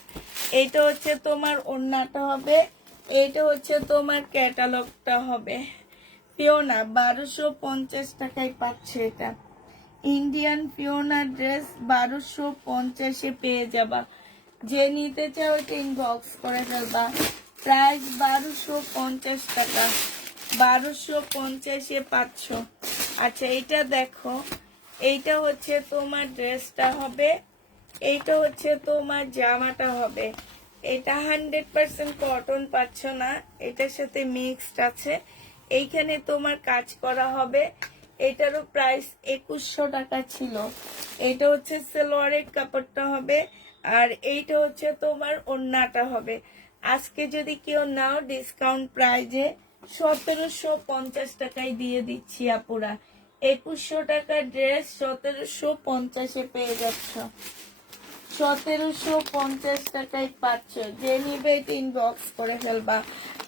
এইটা হচ্ছে তোমার ওড়নাটা হবে। এইটা হচ্ছে তোমার ক্যাটালগটা হবে। ফিওনা 1250 টাকায় পাচ্ছে এটা। ইন্ডিয়ান ফিওনা ড্রেস 1250-এ পেয়ে যাবা। যে নিতে চাও এটা ইনবক্স করে ফেলবা। প্রাইস 1250 টাকা। 1250-এ পাচ্ছ। আচ্ছা, এটা দেখো, এইটা হচ্ছে তোমার ড্রেসটা হবে, এইটা হচ্ছে তোমার জামাটা হবে। এটা 100% কটন পাচ্ছ না, এটার সাথে মিক্সড আছে। এইখানে তোমার কাজ করা হবে। এটারও প্রাইস 2100 টাকা ছিল। এটা হচ্ছে সালোয়ারের কাপড়টা হবে, আর এইটা হচ্ছে তোমার ওড়নাটা হবে। আজকে যদি কেউ নাও ডিসকাউন্ট প্রাইজে 1750 টাকায় দিয়ে দিচ্ছি আপুরা। 2100 টাকার ড্রেস 1750-এ পেয়ে যাচ্ছ। 1750 টাকায় পাচ্ছ। যে নিবে এটা ইনবক্স করে ফেলবা।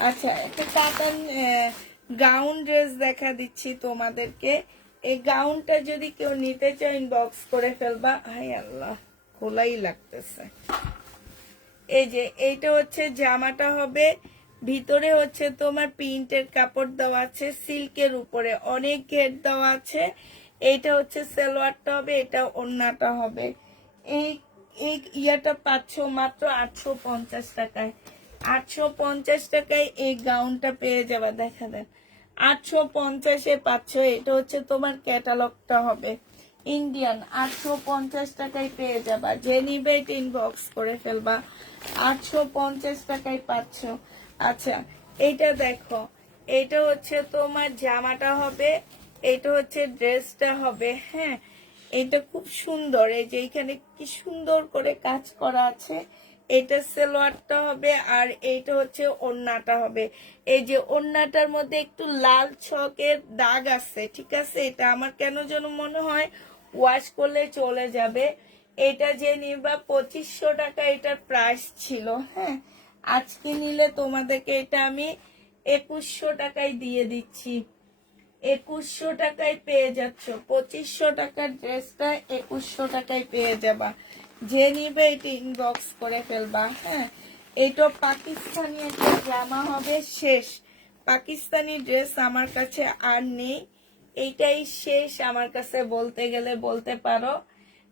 আচ্ছা, একটা কাতান গাউন ড্রেস দেখা দিচ্ছি তোমাদেরকে। এই গাউনটা যদি কেউ নিতে চায় ইনবক্স করে ফেলবা। হাই আল্লাহ, খোলাই লাগতেছে। এই যে, এইটা হচ্ছে জামাটা হবে, ভিতরে হচ্ছে তোমার প্রিন্টের কাপড় দেওয়া আছে, সিল্কের উপরে অনেক ঘের দেওয়া আছে। এইটা হচ্ছে সালোয়ারটা হবে, এটা ওড়নাটা হবে। এই এই ইয়াটা পাচ্ছ মাত্র 850 টাকায়। 850 টাকায় এই গাউনটা পেয়ে যাবা। দেখা দেন, 850-এ পাচ্ছ। এটা হচ্ছে তোমার ক্যাটালগটা হবে। ইন্ডিয়ান 850 টাকায় পেয়ে যাবা। যে নিবে এটা ইনবক্স করে ফেলবা। 850 টাকায় পাচ্ছ। আচ্ছা, এইটা দেখো, এটা হচ্ছে তোমার জামাটা হবে, এটা হচ্ছে ড্রেসটা হবে। হ্যাঁ, এটা খুব সুন্দর, এই যে এখানে কি সুন্দর করে কাজ করা আছে। এটা সালোয়ারটা হবে, আর এইটা হচ্ছে ওড়নাটা হবে। এই যে ওড়নাটার মধ্যে একটু লাল ছকের দাগ আছে, ঠিক আছে? এটা আমার কেন যেন মনে হয় ওয়াশ করলে চলে যাবে। এটা যে নিবা 2500 টাকা এটার প্রাইস ছিল। হ্যাঁ, আজকে নিলে তোমাদেরকে এটা আমি 2100 টাকায় দিয়ে দিচ্ছি। 2100 টাকায় পেয়ে যাচ্ছ। 2500 টাকার ড্রেসটা 2100 টাকায় পেয়ে যাবা। যে নিবে এটা ইনবক্স করে ফেলবা। হ্যাঁ, এটা পাকিস্তানি একটা জামা হবে। শেষ, পাকিস্তানি ড্রেস আমার কাছে আর নেই। এইটাই শেষ আমার কাছে, বলতে গেলে বলতে পারো।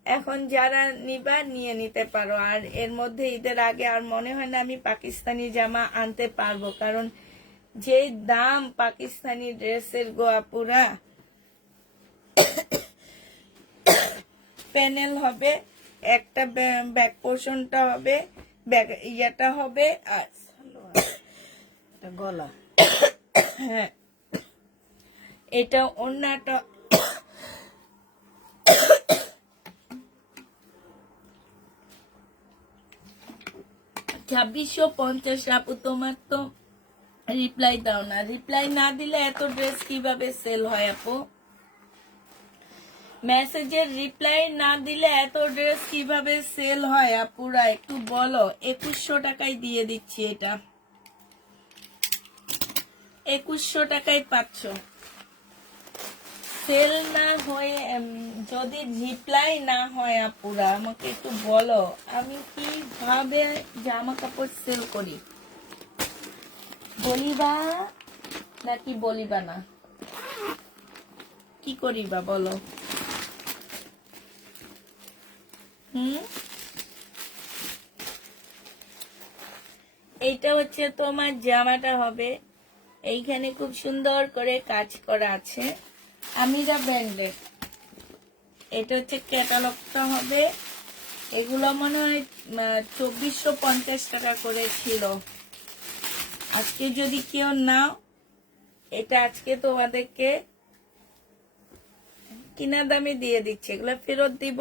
এখন যারা নিবা নিয়ে নিতে পারো। আর এর মধ্যে ঈদের আগে আর মনে হয় না আমি পাকিস্তানি জামা আনতে পারবো, কারণ যে দাম পাকিস্তানি ড্রেসের গো আপুরা, প্যানেল হবে, একটা ব্যাক পোর্শনটা হবে, ব্যাক ইয়াটা হবে, আর এটা গলা। হ্যাঁ এটা অন্যটা 2650। আপু তোমার তো রিপ্লাই দাও না, রিপ্লাই না দিলে এত ড্রেস কিভাবে সেল হয় আপু? মেসেজের রিপ্লাই না দিলে এত ড্রেস কিভাবে সেল হয় আপুরা একটু বলো। 2100 টাকায় দিয়ে দিচ্ছি, এটা 2100 টাকায় পাচ্ছ। সেল না হয়ে যদি রিপ্লাই না হয় আপুরা আমাকে একটু বলো, আমি কিভাবে জামা কাপড় সেল করি, বলিবা নাকি বলিবা না, কি করিবা বলো। এইটা হচ্ছে তোমার জামাটা হবে, এইখানে খুব সুন্দর করে কাজ করা আছে আমিরা ব্র্যান্ডের। এটা হচ্ছে ক্যাটালগটা হবে, এগুলো মনে হয় 2450 টাকা করে ছিল। আজকে যদি কেউ নাও, এটা আজকে তোমাদেরকে কিনা দামে দিয়ে দিচ্ছি, এগুলো ফেরত দিব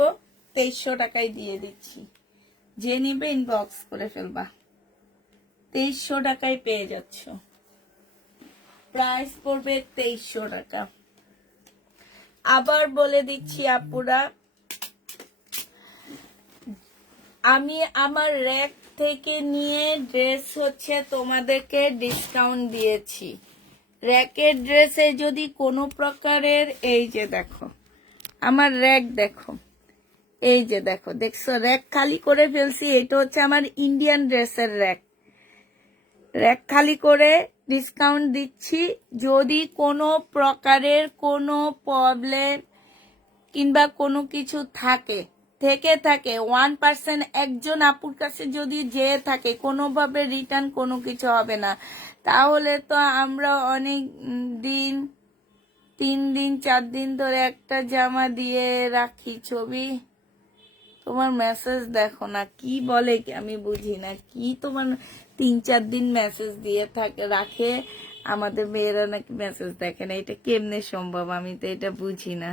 2300 টাকায় দিয়ে দিচ্ছি। যে নিবে ইনবক্স করে ফেলবা, 2300 টাকায় পেয়ে যাচ্ছ। প্রাইস পড়বে 2300 টাকা। আবার বলে দিচ্ছি আপুরা, আমি আমার র্যাক থেকে নিয়ে ড্রেস হচ্ছে তোমাদেরকে ডিসকাউন্ট দিয়েছি। র্যাকের ড্রেসে যদি কোনো প্রকারের, এই যে দেখো আমার র্যাক, দেখো এই যে দেখো, দেখছো র্যাক খালি করে ফেলছি। এটা হচ্ছে আমার ইন্ডিয়ান ড্রেসের র্যাক, র্যাক খালি করে ডিসকাউন্ট দিচ্ছি। যদি কোনো প্রকারের কোনো প্রবলেম কিংবা কোনো কিছু থাকে 1% একজন আপুর কাছে যদি যেয়ে থাকে, কোনোভাবে রিটার্ন কোনো কিছু হবে না। তাহলে তো আমরা অনেক দিন, 3 দিন 4 দিন ধরে একটা জামা দিয়ে রাখি ছবি, তোমার মেসেজ দেখো না কি বলে, আমি বুঝি না কি তোমার 3-4 দিন মেসেজ দিয়ে থাকে রাখে, আমাদের মেয়েরা নাকি মেসেজ দেখে না। এটা কেমনে সম্ভব, আমি তো এটা বুঝি না।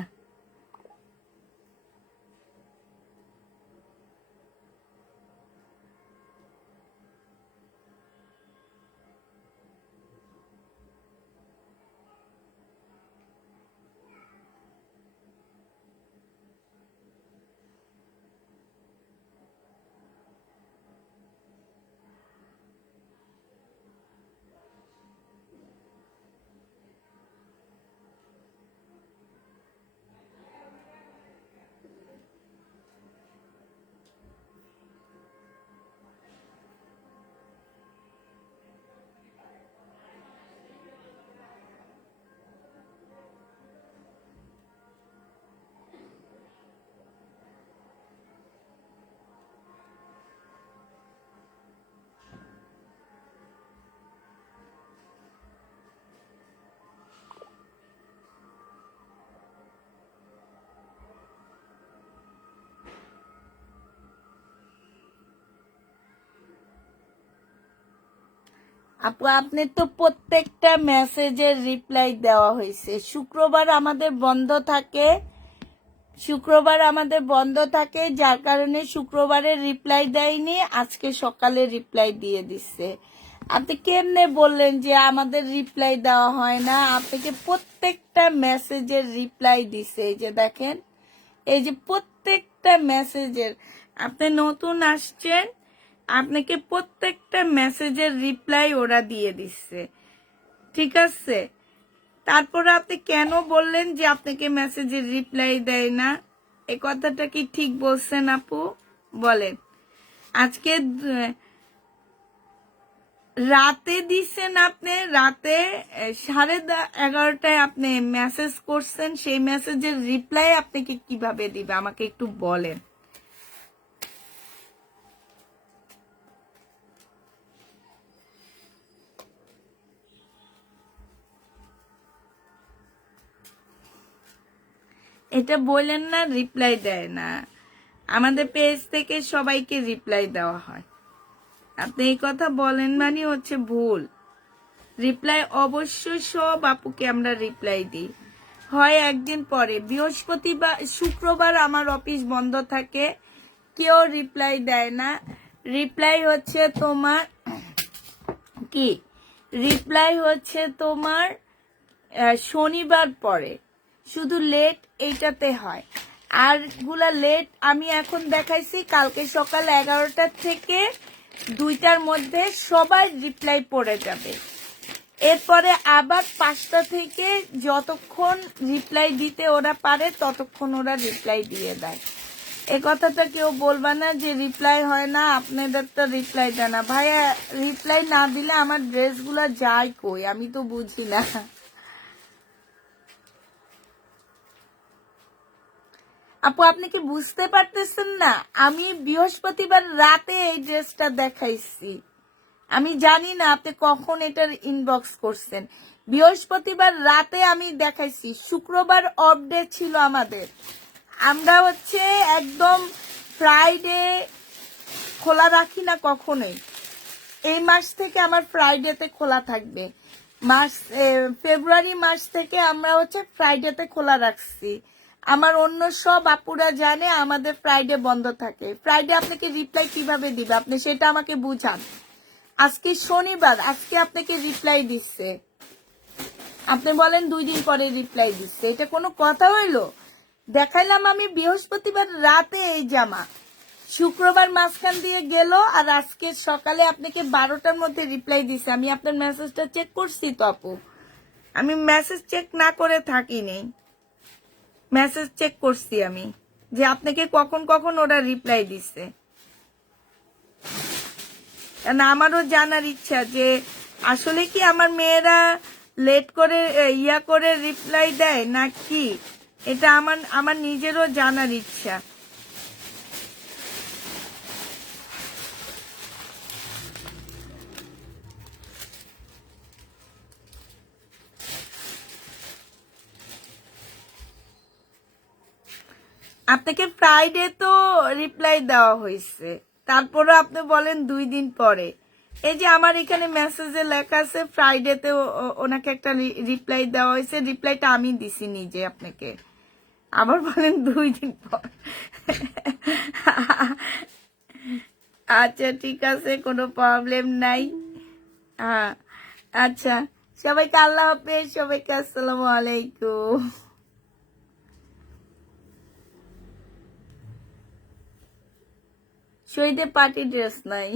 আপু আপনি তো প্রত্যেকটা মেসেজের রিপ্লাই দেওয়া হয়েছে। শুক্রবার আমাদের বন্ধ থাকে, যার কারণে শুক্রবারে রিপ্লাই দেয়নি, আজকে সকালে রিপ্লাই দিয়ে দিচ্ছে। আপনি কেমনে বললেন যে আমাদের রিপ্লাই দেওয়া হয় না? আপনাকে প্রত্যেকটা মেসেজের রিপ্লাই দিছে, এই যে দেখেন, এই যে প্রত্যেকটা মেসেজের, আপনি নতুন আসছেন, আপনাকে প্রত্যেকটা মেসেজের রিপ্লাই ওরা দিয়ে দিচ্ছে, ঠিক আছে? তারপরে আপনি কেন বললেন যে আপনাকে মেসেজের রিপ্লাই দেয় না? এই কথাটা কি ঠিক বলছেন আপু? বলেন। আজকে রাতে দিচ্ছেন, আপনি রাতে 11:30টায় আপনি মেসেজ করছেন, সেই মেসেজের রিপ্লাই আপনাকে কিভাবে দিবে আমাকে একটু বলেন। এটা বললেন না রিপ্লাই দেয় না, আমাদের পেজ থেকে সবাইকে রিপ্লাই দেওয়া হয়। আপনি এই কথা বলেন মানে হচ্ছে ভুল। রিপ্লাই অবশ্যই সব আপুকে আমরা রিপ্লাই দিই, হয় একদিন পরে। বৃহস্পতিবার শুক্রবার আমার অফিস বন্ধ থাকে, কেউ রিপ্লাই দেয় না। রিপ্লাই হচ্ছে তোমার কি, রিপ্লাই হচ্ছে তোমার শনিবার পরে, শুধু লেট এইটাতে হয়। আর গুলা লেট আমি এখন দেখাইছি, কালকে সকাল 11টা থেকে 2টার মধ্যে সবার রিপ্লাই পড়ে যাবে। এরপরে আবার 5টা থেকে যতক্ষণ রিপ্লাই দিতে ওরা পারে ততক্ষণ ওরা রিপ্লাই দিয়ে দেয়। এ কথাটা কেউ বলবা না যে রিপ্লাই হয় না, আপনাদের তো রিপ্লাই দেয় না। ভাইয়া রিপ্লাই না দিলে আমার ড্রেসগুলো যায় কই, আমি তো বুঝি না। আপু আপনি কি বুঝতে পারতেছেন না, আমি বৃহস্পতিবার রাতে এই ড্রেসটা দেখাইছি। আমি জানি না আপনি কখন এটার ইনবক্স করছেন। বৃহস্পতিবার রাতে আমি দেখাইছি, শুক্রবার অফ ডে ছিল আমাদের। আমরা হচ্ছে একদম ফ্রাইডে খোলা রাখি না কখনোই। এই মাস থেকে আমার ফ্রাইডেতে খোলা থাকবে। ফেব্রুয়ারি মাস থেকে আমরা হচ্ছে ফ্রাইডেতে খোলা রাখছি। আমার অন্য সব আপুরা জানে আমাদের ফ্রাইডে বন্ধ থাকে। ফ্রাইডে আপনাকে রিপ্লাই কিভাবে দিবে আপনি সেটা আমাকে বুঝান। আজকে শনিবার, আজকে আপনাকে রিপ্লাই দিচ্ছে, আপনি বলেন 2 দিন পরে রিপ্লাই দিচ্ছে, এটা কোনো কথা হইলো? দেখাইলাম আমি বৃহস্পতিবার রাতে এই জামা, শুক্রবার মাঝখান দিয়ে গেল, আর আজকে সকালে আপনাকে 12টার মধ্যে রিপ্লাই দিছে। আমি আপনার মেসেজটা চেক করছি তো আপু, আমি মেসেজ চেক না করে থাকি নেই, মেসেজ চেক করছি আমি যে আপনাকে কখন কখন ওরা রিপ্লাই দিচ্ছে। কারণ আমারও জানার ইচ্ছা যে আসলে কি আমার মেয়েরা লেট করে ইয়া করে রিপ্লাই দেয় নাকি, এটা আমার নিজেরও জানার ইচ্ছা। আপনাকে ফ্রাইডে তো রিপ্লাই দেওয়া হয়েছে, তারপরে আপনি বলেন 2 দিন পরে। এই যে আমার এখানে মেসেজে লেখা আছে ফ্রাইডেতে ওনাকে একটা রিপ্লাই দেওয়া হয়েছে, রিপ্লাইটা আমি দিছি নিজে আপনাকে, আবার বলেন 2 দিন পর। আচ্ছা ঠিক আছে, কোনো প্রবলেম নাই। হ্যাঁ আচ্ছা, সবাইকে আল্লাহ হাফেজ, সবাইকে আসসালামু আলাইকুম। শহীদের পার্টি ড্রেস নাই।